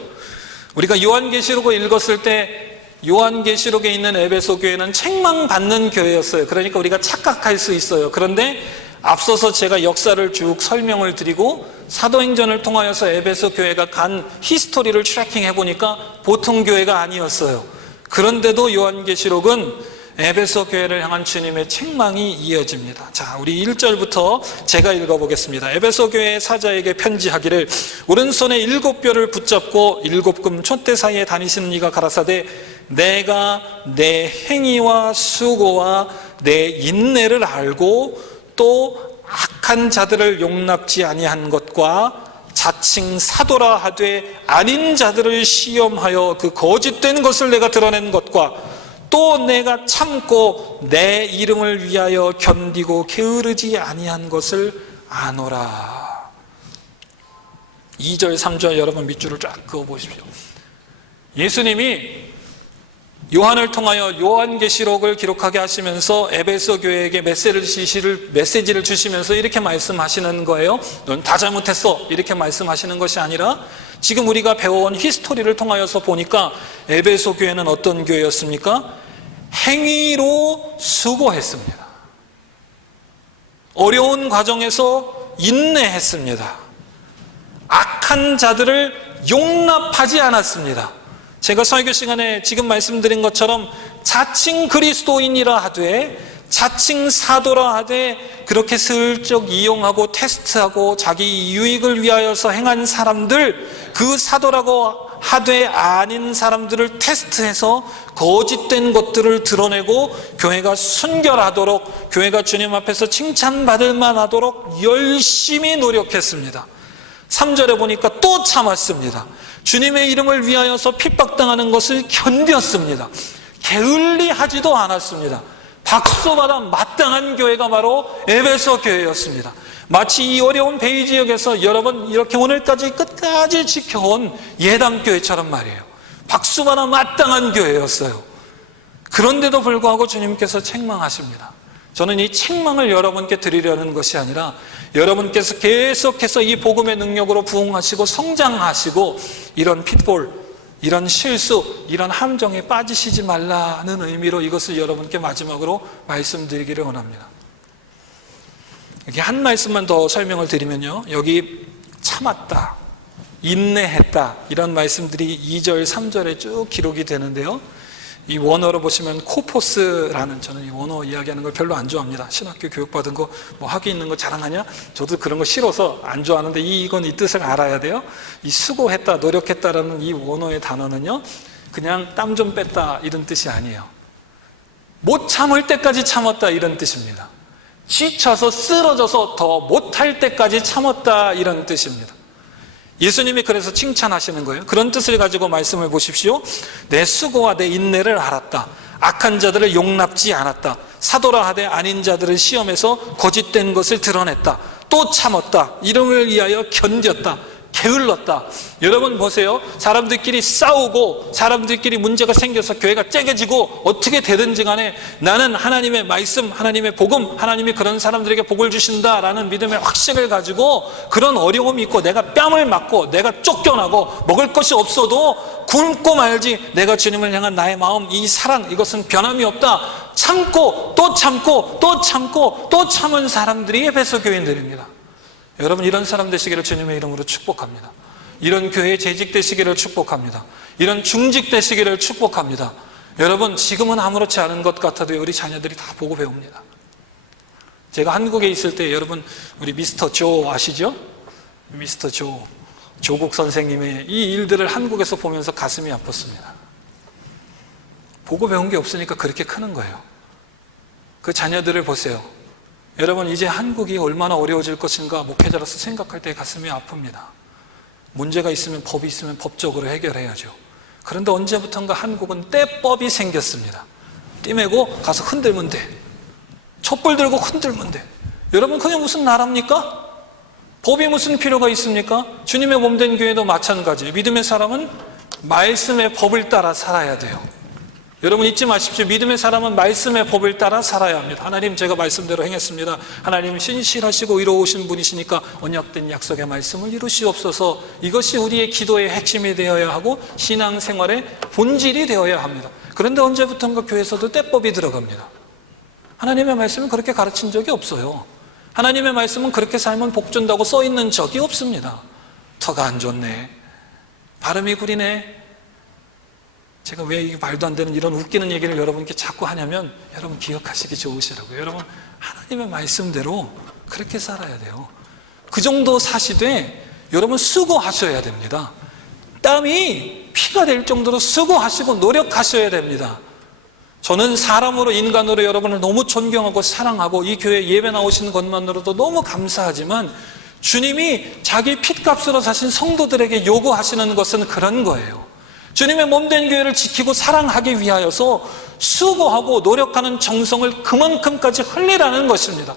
우리가 요한계시록을 읽었을 때 요한계시록에 있는 에베소 교회는 책망받는 교회였어요. 그러니까 우리가 착각할 수 있어요. 그런데 앞서서 제가 역사를 쭉 설명을 드리고 사도행전을 통하여서 에베소 교회가 간 히스토리를 트래킹 해보니까 보통 교회가 아니었어요. 그런데도 요한계시록은 에베소 교회를 향한 주님의 책망이 이어집니다. 자, 우리 1절부터 제가 읽어보겠습니다. 에베소 교회 사자에게 편지하기를 오른손에 7뼈를 붙잡고 7금 촛대 사이에 다니시는 이가 가라사대 내가 내 행위와 수고와 내 인내를 알고 또 악한 자들을 용납지 아니한 것과 자칭 사도라 하되 아닌 자들을 시험하여 그 거짓된 것을 내가 드러낸 것과 또 내가 참고 내 이름을 위하여 견디고 게으르지 아니한 것을 아노라. 2절 3절 여러분 밑줄을 쫙 그어보십시오. 예수님이 요한을 통하여 요한계시록을 기록하게 하시면서 에베소 교회에게 메시지를 주시면서 이렇게 말씀하시는 거예요. 넌 다 잘못했어 이렇게 말씀하시는 것이 아니라 지금 우리가 배워온 히스토리를 통하여서 보니까 에베소 교회는 어떤 교회였습니까? 행위로 수고했습니다. 어려운 과정에서 인내했습니다. 악한 자들을 용납하지 않았습니다. 제가 설교 시간에 지금 말씀드린 것처럼 자칭 그리스도인이라 하되 자칭 사도라 하되 그렇게 슬쩍 이용하고 테스트하고 자기 유익을 위하여서 행한 사람들, 그 사도라고 하되 아닌 사람들을 테스트해서 거짓된 것들을 드러내고 교회가 순결하도록, 교회가 주님 앞에서 칭찬받을 만하도록 열심히 노력했습니다. 3절에 보니까 또 참았습니다. 주님의 이름을 위하여서 핍박당하는 것을 견뎠습니다. 게을리하지도 않았습니다. 박수받아 마땅한 교회가 바로 에베소 교회였습니다. 마치 이 어려운 베이 지역에서 여러분 이렇게 오늘까지 끝까지 지켜온 예담교회처럼 말이에요. 박수받아 마땅한 교회였어요. 그런데도 불구하고 주님께서 책망하십니다. 저는 이 책망을 여러분께 드리려는 것이 아니라 여러분께서 계속해서 이 복음의 능력으로 부흥하시고 성장하시고 이런 핏볼, 이런 실수, 이런 함정에 빠지시지 말라는 의미로 이것을 여러분께 마지막으로 말씀드리기를 원합니다. 여기 한 말씀만 더 설명을 드리면요, 여기 참았다, 인내했다 이런 말씀들이 2절, 3절에 쭉 기록이 되는데요, 이 원어로 보시면 코포스라는, 저는 이 원어 이야기하는 걸 별로 안 좋아합니다. 신학교 교육받은 거 뭐 학위 있는 거 자랑하냐? 저도 그런 거 싫어서 안 좋아하는데 이건 이 뜻을 알아야 돼요. 이 수고했다, 노력했다라는 이 원어의 단어는요, 그냥 땀 좀 뺐다 이런 뜻이 아니에요. 못 참을 때까지 참았다 이런 뜻입니다. 지쳐서 쓰러져서 더 못할 때까지 참았다 이런 뜻입니다. 예수님이 그래서 칭찬하시는 거예요. 그런 뜻을 가지고 말씀을 보십시오. 내 수고와 내 인내를 알았다. 악한 자들을 용납지 않았다. 사도라 하되 아닌 자들을 시험해서 거짓된 것을 드러냈다. 또 참았다. 이름을 위하여 견뎠다. 게을렀다. 여러분 보세요. 사람들끼리 싸우고 사람들끼리 문제가 생겨서 교회가 째개지고 어떻게 되든지 간에 나는 하나님의 말씀, 하나님의 복음, 하나님이 그런 사람들에게 복을 주신다라는 믿음의 확신을 가지고 그런 어려움이 있고 내가 뺨을 맞고 내가 쫓겨나고 먹을 것이 없어도 굶고 말지 내가 주님을 향한 나의 마음, 이 사랑, 이것은 변함이 없다. 참고 또 참고 또 참고 또 참은 사람들이 에베소 교인들입니다. 여러분 이런 사람 되시기를 주님의 이름으로 축복합니다. 이런 교회에 재직되시기를 축복합니다. 이런 중직되시기를 축복합니다. 여러분 지금은 아무렇지 않은 것 같아도 우리 자녀들이 다 보고 배웁니다. 제가 한국에 있을 때 여러분 우리 미스터 조 아시죠? 미스터 조, 조국 선생님의 이 일들을 한국에서 보면서 가슴이 아팠습니다. 보고 배운 게 없으니까 그렇게 크는 거예요. 그 자녀들을 보세요. 여러분 이제 한국이 얼마나 어려워질 것인가 목회자로서 생각할 때 가슴이 아픕니다. 문제가 있으면 법이 있으면 법적으로 해결해야죠. 그런데 언제부턴가 한국은 떼법이 생겼습니다. 띠매고 가서 흔들면 돼. 촛불 들고 흔들면 돼. 여러분 그게 무슨 나라입니까? 법이 무슨 필요가 있습니까? 주님의 몸된 교회도 마찬가지예요. 믿음의 사람은 말씀의 법을 따라 살아야 돼요. 여러분 잊지 마십시오. 믿음의 사람은 말씀의 법을 따라 살아야 합니다. 하나님 제가 말씀대로 행했습니다. 하나님 신실하시고 의로우신 분이시니까 언약된 약속의 말씀을 이루시옵소서. 이것이 우리의 기도의 핵심이 되어야 하고 신앙생활의 본질이 되어야 합니다. 그런데 언제부턴가 교회에서도 떼법이 들어갑니다. 하나님의 말씀은 그렇게 가르친 적이 없어요. 하나님의 말씀은 그렇게 살면 복 준다고 써 있는 적이 없습니다. 터가 안 좋네, 발음이 구리네, 제가 왜 이게 말도 안 되는 이런 웃기는 얘기를 여러분께 자꾸 하냐면 여러분 기억하시기 좋으시라고요. 여러분 하나님의 말씀대로 그렇게 살아야 돼요. 그 정도 사시되 여러분 수고하셔야 됩니다. 땀이 피가 될 정도로 수고하시고 노력하셔야 됩니다. 저는 사람으로 인간으로 여러분을 너무 존경하고 사랑하고 이 교회 예배 나오시는 것만으로도 너무 감사하지만 주님이 자기 핏값으로 사신 성도들에게 요구하시는 것은 그런 거예요. 주님의 몸된 교회를 지키고 사랑하기 위하여서 수고하고 노력하는 정성을 그만큼까지 흘리라는 것입니다.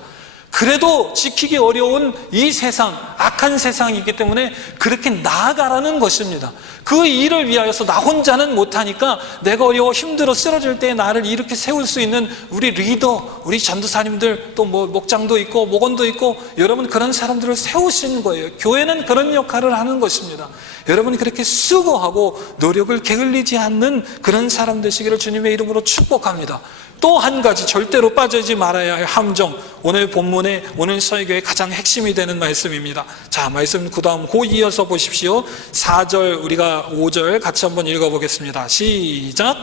그래도 지키기 어려운 이 세상, 악한 세상이기 때문에 그렇게 나아가라는 것입니다. 그 일을 위하여서 나 혼자는 못하니까 내가 어려워 힘들어 쓰러질 때 나를 이렇게 세울 수 있는 우리 리더, 우리 전도사님들, 또 뭐 목장도 있고 목원도 있고 여러분 그런 사람들을 세우신 거예요. 교회는 그런 역할을 하는 것입니다. 여러분이 그렇게 수고하고 노력을 게을리지 않는 그런 사람 되시기를 주님의 이름으로 축복합니다. 또 한 가지 절대로 빠지지 말아야 할 함정, 오늘 본문의 오늘 설교의 가장 핵심이 되는 말씀입니다. 자, 말씀 그 다음 고 이어서 보십시오. 4절 우리가 5절 같이 한번 읽어보겠습니다. 시작.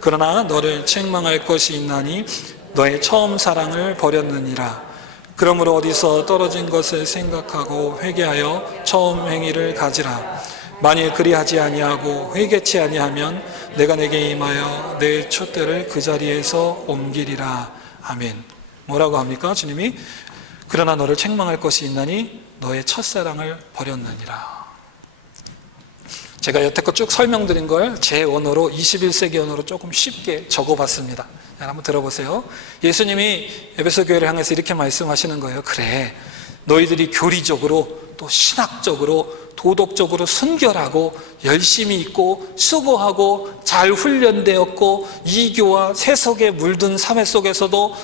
그러나 너를 책망할 것이 있나니 너의 처음 사랑을 버렸느니라. 그러므로 어디서 떨어진 것을 생각하고 회개하여 처음 행위를 가지라. 만일 그리하지 아니하고 회개치 아니하면 내가 내게 임하여 내 촛대를 그 자리에서 옮기리라. 아멘. 뭐라고 합니까? 주님이 그러나 너를 책망할 것이 있나니 너의 첫사랑을 버렸느니라. 제가 여태껏 쭉 설명드린 걸 제 언어로 21세기 언어로 조금 쉽게 적어봤습니다. 한번 들어보세요. 예수님이 에베소 교회를 향해서 이렇게 말씀하시는 거예요. 그래, 너희들이 교리적으로 또 신학적으로 도덕적으로 순결하고 열심히 있고 수고하고 잘 훈련되었고 이교와 세속에 물든 사회 속에서도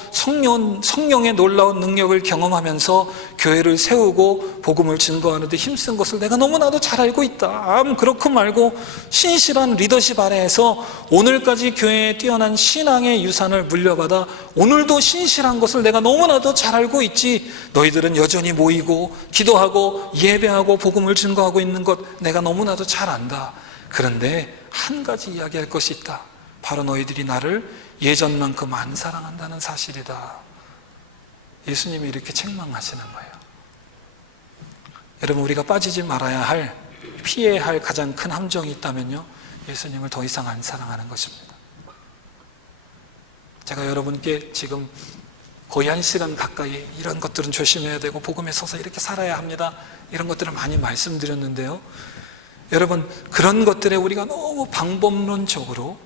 성령의 놀라운 능력을 경험하면서 교회를 세우고 복음을 증거하는 데 힘쓴 것을 내가 너무나도 잘 알고 있다. 그렇고 말고 신실한 리더십 아래에서 오늘까지 교회에 뛰어난 신앙의 유산을 물려받아 오늘도 신실한 것을 내가 너무나도 잘 알고 있지. 너희들은 여전히 모이고 기도하고 예배하고 복음을 증거하고 있는 것 내가 너무나도 잘 안다. 그런데 한 가지 이야기할 것이 있다. 바로 너희들이 나를 예전만큼 안 사랑한다는 사실이다. 예수님이 이렇게 책망하시는 거예요. 여러분, 우리가 빠지지 말아야 할, 피해야 할 가장 큰 함정이 있다면요, 예수님을 더 이상 안 사랑하는 것입니다. 제가 여러분께 지금 거의 1시간 가까이 이런 것들은 조심해야 되고 복음에 서서 이렇게 살아야 합니다, 이런 것들을 많이 말씀드렸는데요, 여러분, 그런 것들에 우리가 너무 방법론적으로,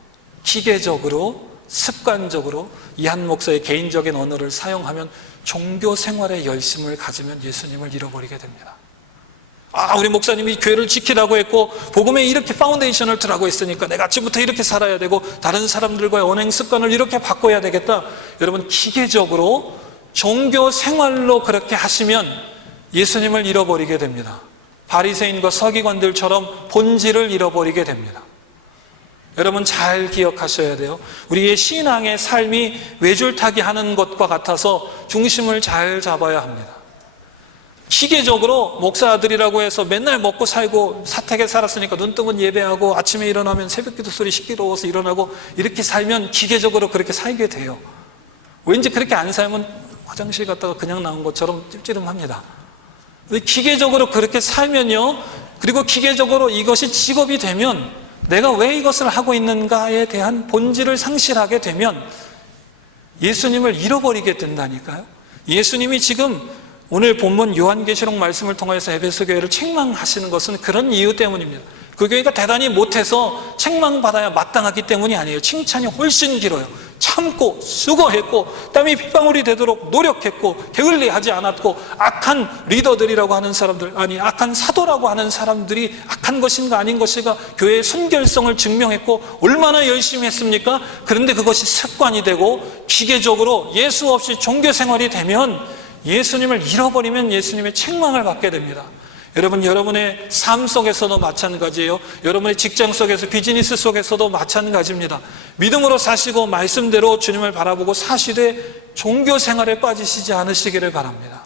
기계적으로, 습관적으로 이 한 목사의 개인적인 언어를 사용하면 종교 생활의 열심을 가지면 예수님을 잃어버리게 됩니다. 우리 목사님이 교회를 지키라고 했고 복음에 이렇게 파운데이션을 두라고 했으니까 내가 아침부터 이렇게 살아야 되고 다른 사람들과의 언행 습관을 이렇게 바꿔야 되겠다. 여러분, 기계적으로 종교 생활로 그렇게 하시면 예수님을 잃어버리게 됩니다. 바리새인과 서기관들처럼 본질을 잃어버리게 됩니다. 여러분, 잘 기억하셔야 돼요. 우리의 신앙의 삶이 외줄타기 하는 것과 같아서 중심을 잘 잡아야 합니다. 기계적으로 목사 아들이라고 해서 맨날 먹고 살고 사택에 살았으니까 눈뜨면 예배하고 아침에 일어나면 새벽기도 소리 시끄러워서 일어나고 이렇게 살면 기계적으로 그렇게 살게 돼요. 왠지 그렇게 안 살면 화장실 갔다가 그냥 나온 것처럼 찝찝합니다. 기계적으로 그렇게 살면요, 그리고 기계적으로 이것이 직업이 되면 내가 왜 이것을 하고 있는가에 대한 본질을 상실하게 되면 예수님을 잃어버리게 된다니까요. 예수님이 지금 오늘 본문 요한계시록 말씀을 통해서 에베소 교회를 책망하시는 것은 그런 이유 때문입니다. 그 교회가 대단히 못해서 책망받아야 마땅하기 때문이 아니에요. 칭찬이 훨씬 길어요. 참고 수고했고 땀이 핏방울이 되도록 노력했고 게을리하지 않았고 악한 리더들이라고 하는 사람들, 아니 악한 사도라고 하는 사람들이 악한 것인가 아닌 것인가 교회의 순결성을 증명했고 얼마나 열심히 했습니까? 그런데 그것이 습관이 되고 기계적으로 예수 없이 종교 생활이 되면 예수님을 잃어버리면 예수님의 책망을 받게 됩니다. 여러분, 여러분의 삶 속에서도 마찬가지예요. 여러분의 직장 속에서, 비즈니스 속에서도 마찬가지입니다. 믿음으로 사시고 말씀대로 주님을 바라보고 사시되 종교 생활에 빠지시지 않으시기를 바랍니다.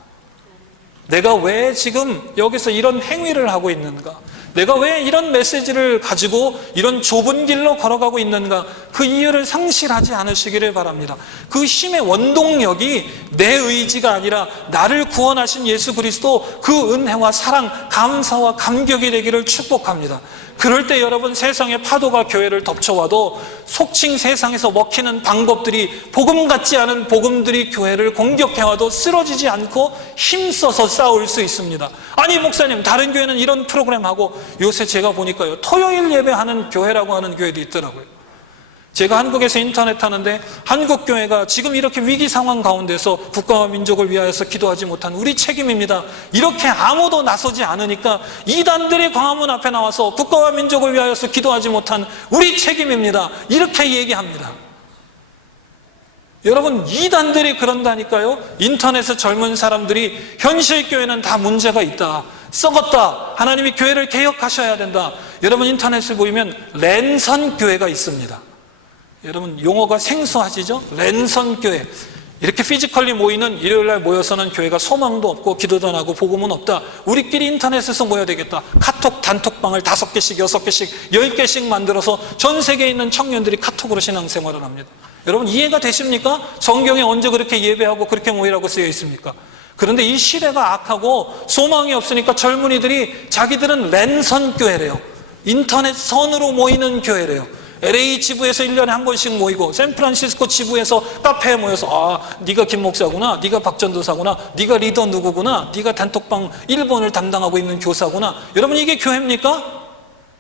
내가 왜 지금 여기서 이런 행위를 하고 있는가? 내가 왜 이런 메시지를 가지고 이런 좁은 길로 걸어가고 있는가? 그 이유를 상실하지 않으시기를 바랍니다. 그 힘의 원동력이 내 의지가 아니라 나를 구원하신 예수 그리스도 그 은혜와 사랑, 감사와 감격이 되기를 축복합니다. 그럴 때 여러분, 세상의 파도가 교회를 덮쳐와도 속칭 세상에서 먹히는 방법들이, 복음 같지 않은 복음들이 교회를 공격해와도 쓰러지지 않고 힘써서 싸울 수 있습니다. 아니 목사님, 다른 교회는 이런 프로그램하고, 요새 제가 보니까요, 토요일 예배하는 교회라고 하는 교회도 있더라고요. 제가 한국에서 인터넷 하는데 한국 교회가 지금 이렇게 위기 상황 가운데서 국가와 민족을 위하여서 기도하지 못한 우리 책임입니다. 이렇게 아무도 나서지 않으니까 이단들이 광화문 앞에 나와서 국가와 민족을 위하여서 기도하지 못한 우리 책임입니다. 이렇게 얘기합니다. 여러분, 이단들이 그런다니까요. 인터넷에 젊은 사람들이 현실 교회는 다 문제가 있다, 썩었다, 하나님이 교회를 개혁하셔야 된다. 여러분, 인터넷을 보면 랜선 교회가 있습니다. 여러분, 용어가 생소하시죠? 랜선 교회. 이렇게 피지컬리 모이는, 일요일날 모여서는 교회가 소망도 없고 기도도 안 하고 복음은 없다. 우리끼리 인터넷에서 모여야 되겠다. 카톡 단톡방을 5개씩 6개씩 10개씩 만들어서 전 세계에 있는 청년들이 카톡으로 신앙생활을 합니다. 여러분, 이해가 되십니까? 성경에 언제 그렇게 예배하고 그렇게 모이라고 쓰여 있습니까? 그런데 이 시대가 악하고 소망이 없으니까 젊은이들이 자기들은 랜선 교회래요. 인터넷 선으로 모이는 교회래요. LA 지부에서 1년에 한 번씩 모이고, 샌프란시스코 지부에서 카페에 모여서, 네가 김 목사구나, 네가 박 전도사구나, 네가 리더 누구구나, 네가 단톡방 1번을 담당하고 있는 교사구나. 여러분, 이게 교회입니까?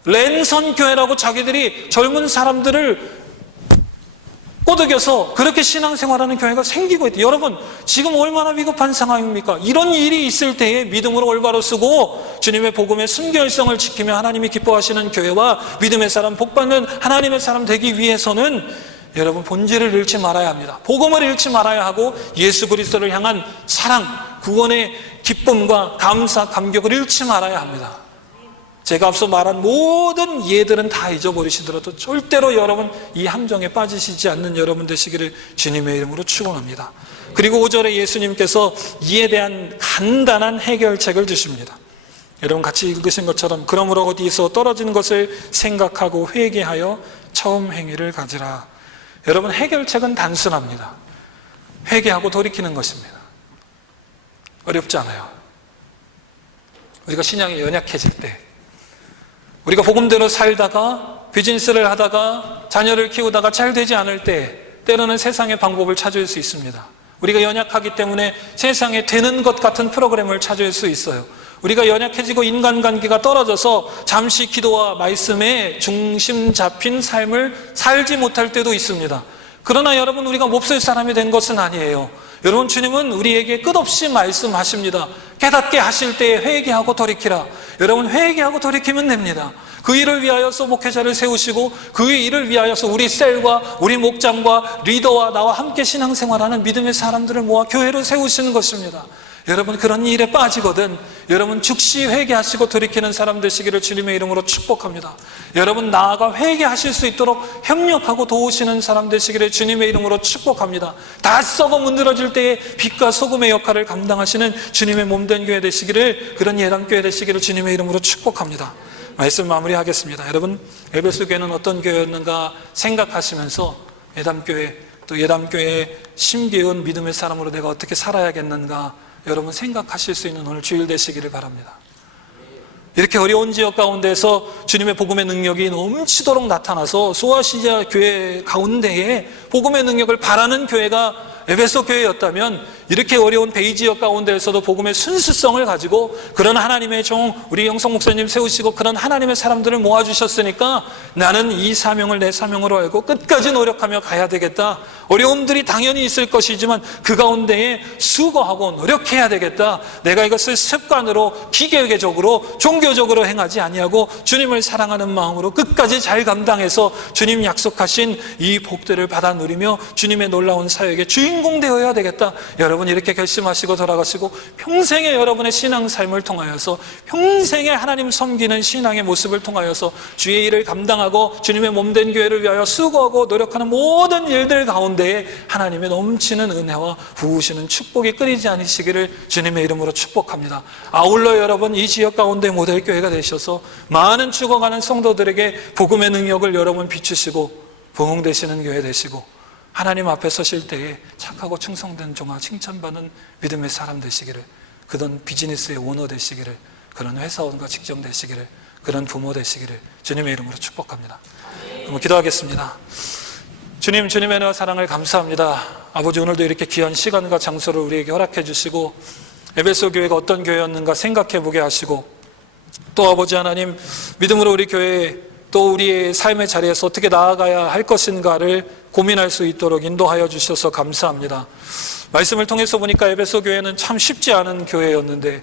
랜선 교회라고 자기들이 젊은 사람들을 꼬드겨서 그렇게 신앙생활하는 교회가 생기고 있다. 여러분, 지금 얼마나 위급한 상황입니까? 이런 일이 있을 때에 믿음으로 올바로 쓰고 주님의 복음의 순결성을 지키며 하나님이 기뻐하시는 교회와 믿음의 사람, 복받는 하나님의 사람 되기 위해서는 여러분, 본질을 잃지 말아야 합니다. 복음을 잃지 말아야 하고 예수 그리스도를 향한 사랑, 구원의 기쁨과 감사, 감격을 잃지 말아야 합니다. 제가 앞서 말한 모든 예들은 다 잊어버리시더라도 절대로 여러분, 이 함정에 빠지시지 않는 여러분 되시기를 주님의 이름으로 축원합니다. 그리고 5절에 예수님께서 이에 대한 간단한 해결책을 주십니다. 여러분, 같이 읽으신 것처럼, 그러므로 어디서 떨어진 것을 생각하고 회개하여 처음 행위를 가지라. 여러분, 해결책은 단순합니다. 회개하고 돌이키는 것입니다. 어렵지 않아요. 우리가 신앙이 연약해질 때, 우리가 복음대로 살다가 비즈니스를 하다가 자녀를 키우다가 잘 되지 않을 때, 때로는 세상의 방법을 찾을 수 있습니다. 우리가 연약하기 때문에 세상에 되는 것 같은 프로그램을 찾을 수 있어요. 우리가 연약해지고 인간관계가 떨어져서 잠시 기도와 말씀에 중심 잡힌 삶을 살지 못할 때도 있습니다. 그러나 여러분, 우리가 몹쓸 사람이 된 것은 아니에요. 여러분, 주님은 우리에게 끝없이 말씀하십니다. 깨닫게 하실 때에 회개하고 돌이키라. 여러분, 회개하고 돌이키면 됩니다. 그 일을 위하여서 목회자를 세우시고, 그 일을 위하여서 우리 셀과 우리 목장과 리더와 나와 함께 신앙생활하는 믿음의 사람들을 모아 교회를 세우시는 것입니다. 여러분, 그런 일에 빠지거든 여러분, 즉시 회개하시고 돌이키는 사람 되시기를 주님의 이름으로 축복합니다. 여러분, 나아가 회개하실 수 있도록 협력하고 도우시는 사람 되시기를 주님의 이름으로 축복합니다. 다 썩어 문드러질 때에 빛과 소금의 역할을 감당하시는 주님의 몸된 교회 되시기를, 그런 예담교회 되시기를 주님의 이름으로 축복합니다. 말씀 마무리하겠습니다. 여러분, 에베소 교회는 어떤 교회였는가 생각하시면서 예담교회, 또 예담교회에 심기운 믿음의 사람으로 내가 어떻게 살아야겠는가 여러분 생각하실 수 있는 오늘 주일 되시기를 바랍니다. 이렇게 어려운 지역 가운데서 주님의 복음의 능력이 넘치도록 나타나서 소아시아 교회 가운데에 복음의 능력을 바라는 교회가 에베소 교회였다면, 이렇게 어려운 베이 지역 가운데에서도 복음의 순수성을 가지고 그런 하나님의 종, 우리 영성 목사님 세우시고 그런 하나님의 사람들을 모아주셨으니까 나는 이 사명을 내 사명으로 알고 끝까지 노력하며 가야 되겠다. 어려움들이 당연히 있을 것이지만 그 가운데에 수고하고 노력해야 되겠다. 내가 이것을 습관으로, 기계적으로, 종교적으로 행하지 아니하고 주님을 사랑하는 마음으로 끝까지 잘 감당해서 주님 약속하신 이 복들을 받아 누리며 주님의 놀라운 사역의 주인공 되어야 되겠다. 여러분 여러분 이렇게 결심하시고 돌아가시고 평생의 여러분의 신앙 삶을 통하여서 평생의 하나님 섬기는 신앙의 모습을 통하여서 주의 일을 감당하고 주님의 몸된 교회를 위하여 수고하고 노력하는 모든 일들 가운데에 하나님의 넘치는 은혜와 부으시는 축복이 끊이지 않으시기를 주님의 이름으로 축복합니다. 아울러 여러분 이 지역 가운데 모델 교회가 되셔서 많은 죽어가는 성도들에게 복음의 능력을 여러분 비추시고 부흥되시는 교회 되시고 하나님 앞에 서실 때에 착하고 충성된 종아 칭찬받는 믿음의 사람 되시기를, 그런 비즈니스의 오너 되시기를, 그런 회사원과 직장 되시기를, 그런 부모 되시기를 주님의 이름으로 축복합니다. 그럼 기도하겠습니다. 주님, 주님의 은혜와 사랑을 감사합니다. 아버지, 오늘도 이렇게 귀한 시간과 장소를 우리에게 허락해 주시고 에베소 교회가 어떤 교회였는가 생각해 보게 하시고, 또 아버지 하나님 믿음으로 우리 교회 또 우리의 삶의 자리에서 어떻게 나아가야 할 것인가를 고민할 수 있도록 인도하여 주셔서 감사합니다. 말씀을 통해서 보니까 에베소 교회는 참 쉽지 않은 교회였는데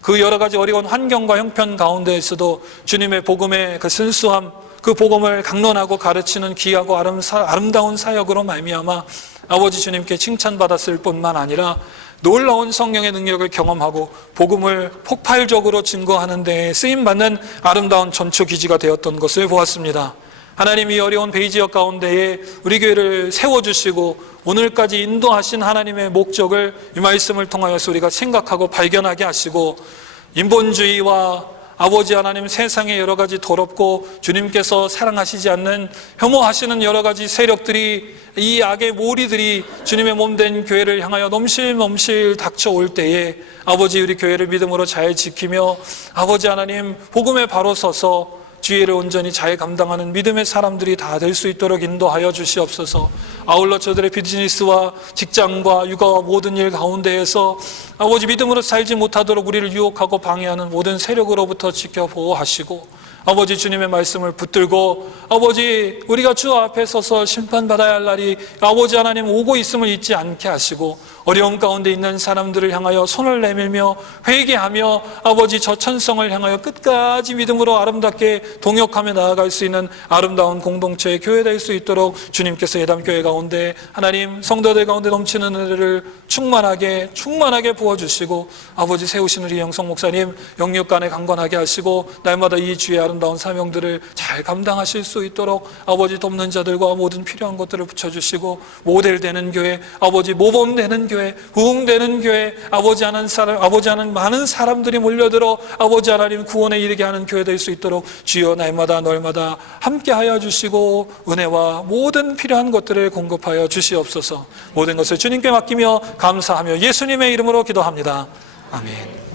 그 여러 가지 어려운 환경과 형편 가운데에서도 주님의 복음의 그 순수함, 그 복음을 강론하고 가르치는 귀하고 아름다운 사역으로 말미암아 아버지 주님께 칭찬받았을 뿐만 아니라 놀라운 성령의 능력을 경험하고 복음을 폭발적으로 증거하는 데 쓰임받는 아름다운 전초기지가 되었던 것을 보았습니다. 하나님이 어려운 베이 지역 가운데에 우리 교회를 세워주시고 오늘까지 인도하신 하나님의 목적을 이 말씀을 통하여서 우리가 생각하고 발견하게 하시고, 인본주의와 아버지 하나님 세상의 여러 가지 더럽고 주님께서 사랑하시지 않는 혐오하시는 여러 가지 세력들이, 이 악의 모리들이 주님의 몸된 교회를 향하여 넘실넘실 닥쳐올 때에 아버지 우리 교회를 믿음으로 잘 지키며 아버지 하나님 복음에 바로 서서 주의를 온전히 잘 감당하는 믿음의 사람들이 다 될 수 있도록 인도하여 주시옵소서. 아울러 저들의 비즈니스와 직장과 육아와 모든 일 가운데에서 아버지 믿음으로 살지 못하도록 우리를 유혹하고 방해하는 모든 세력으로부터 지켜 보호하시고, 아버지 주님의 말씀을 붙들고 아버지 우리가 주 앞에 서서 심판받아야 할 날이 아버지 하나님 오고 있음을 잊지 않게 하시고, 어려움 가운데 있는 사람들을 향하여 손을 내밀며 회개하며 아버지 저 천성을 향하여 끝까지 믿음으로 아름답게 동역하며 나아갈 수 있는 아름다운 공동체의 교회 될 수 있도록 주님께서 예담교회 가운데 하나님 성도들 가운데 넘치는 은혜를 충만하게 부어주시고, 아버지 세우신 우리 영성 목사님 영육간에 강건하게 하시고 날마다 이 주의 아름다운 사명들을 잘 감당하실 수 있도록 아버지 돕는 자들과 모든 필요한 것들을 붙여주시고, 모델되는 교회, 아버지 모범되는 교회, 부흥되는 교회, 아버지 하는 많은 사람들이 몰려들어 아버지 하나님 구원에 이르게 하는 교회 될 수 있도록 주여 날마다 날마다 함께하여 주시고 은혜와 모든 필요한 것들을 공급하여 주시옵소서. 모든 것을 주님께 맡기며 감사하며 예수님의 이름으로 기도합니다. 아멘.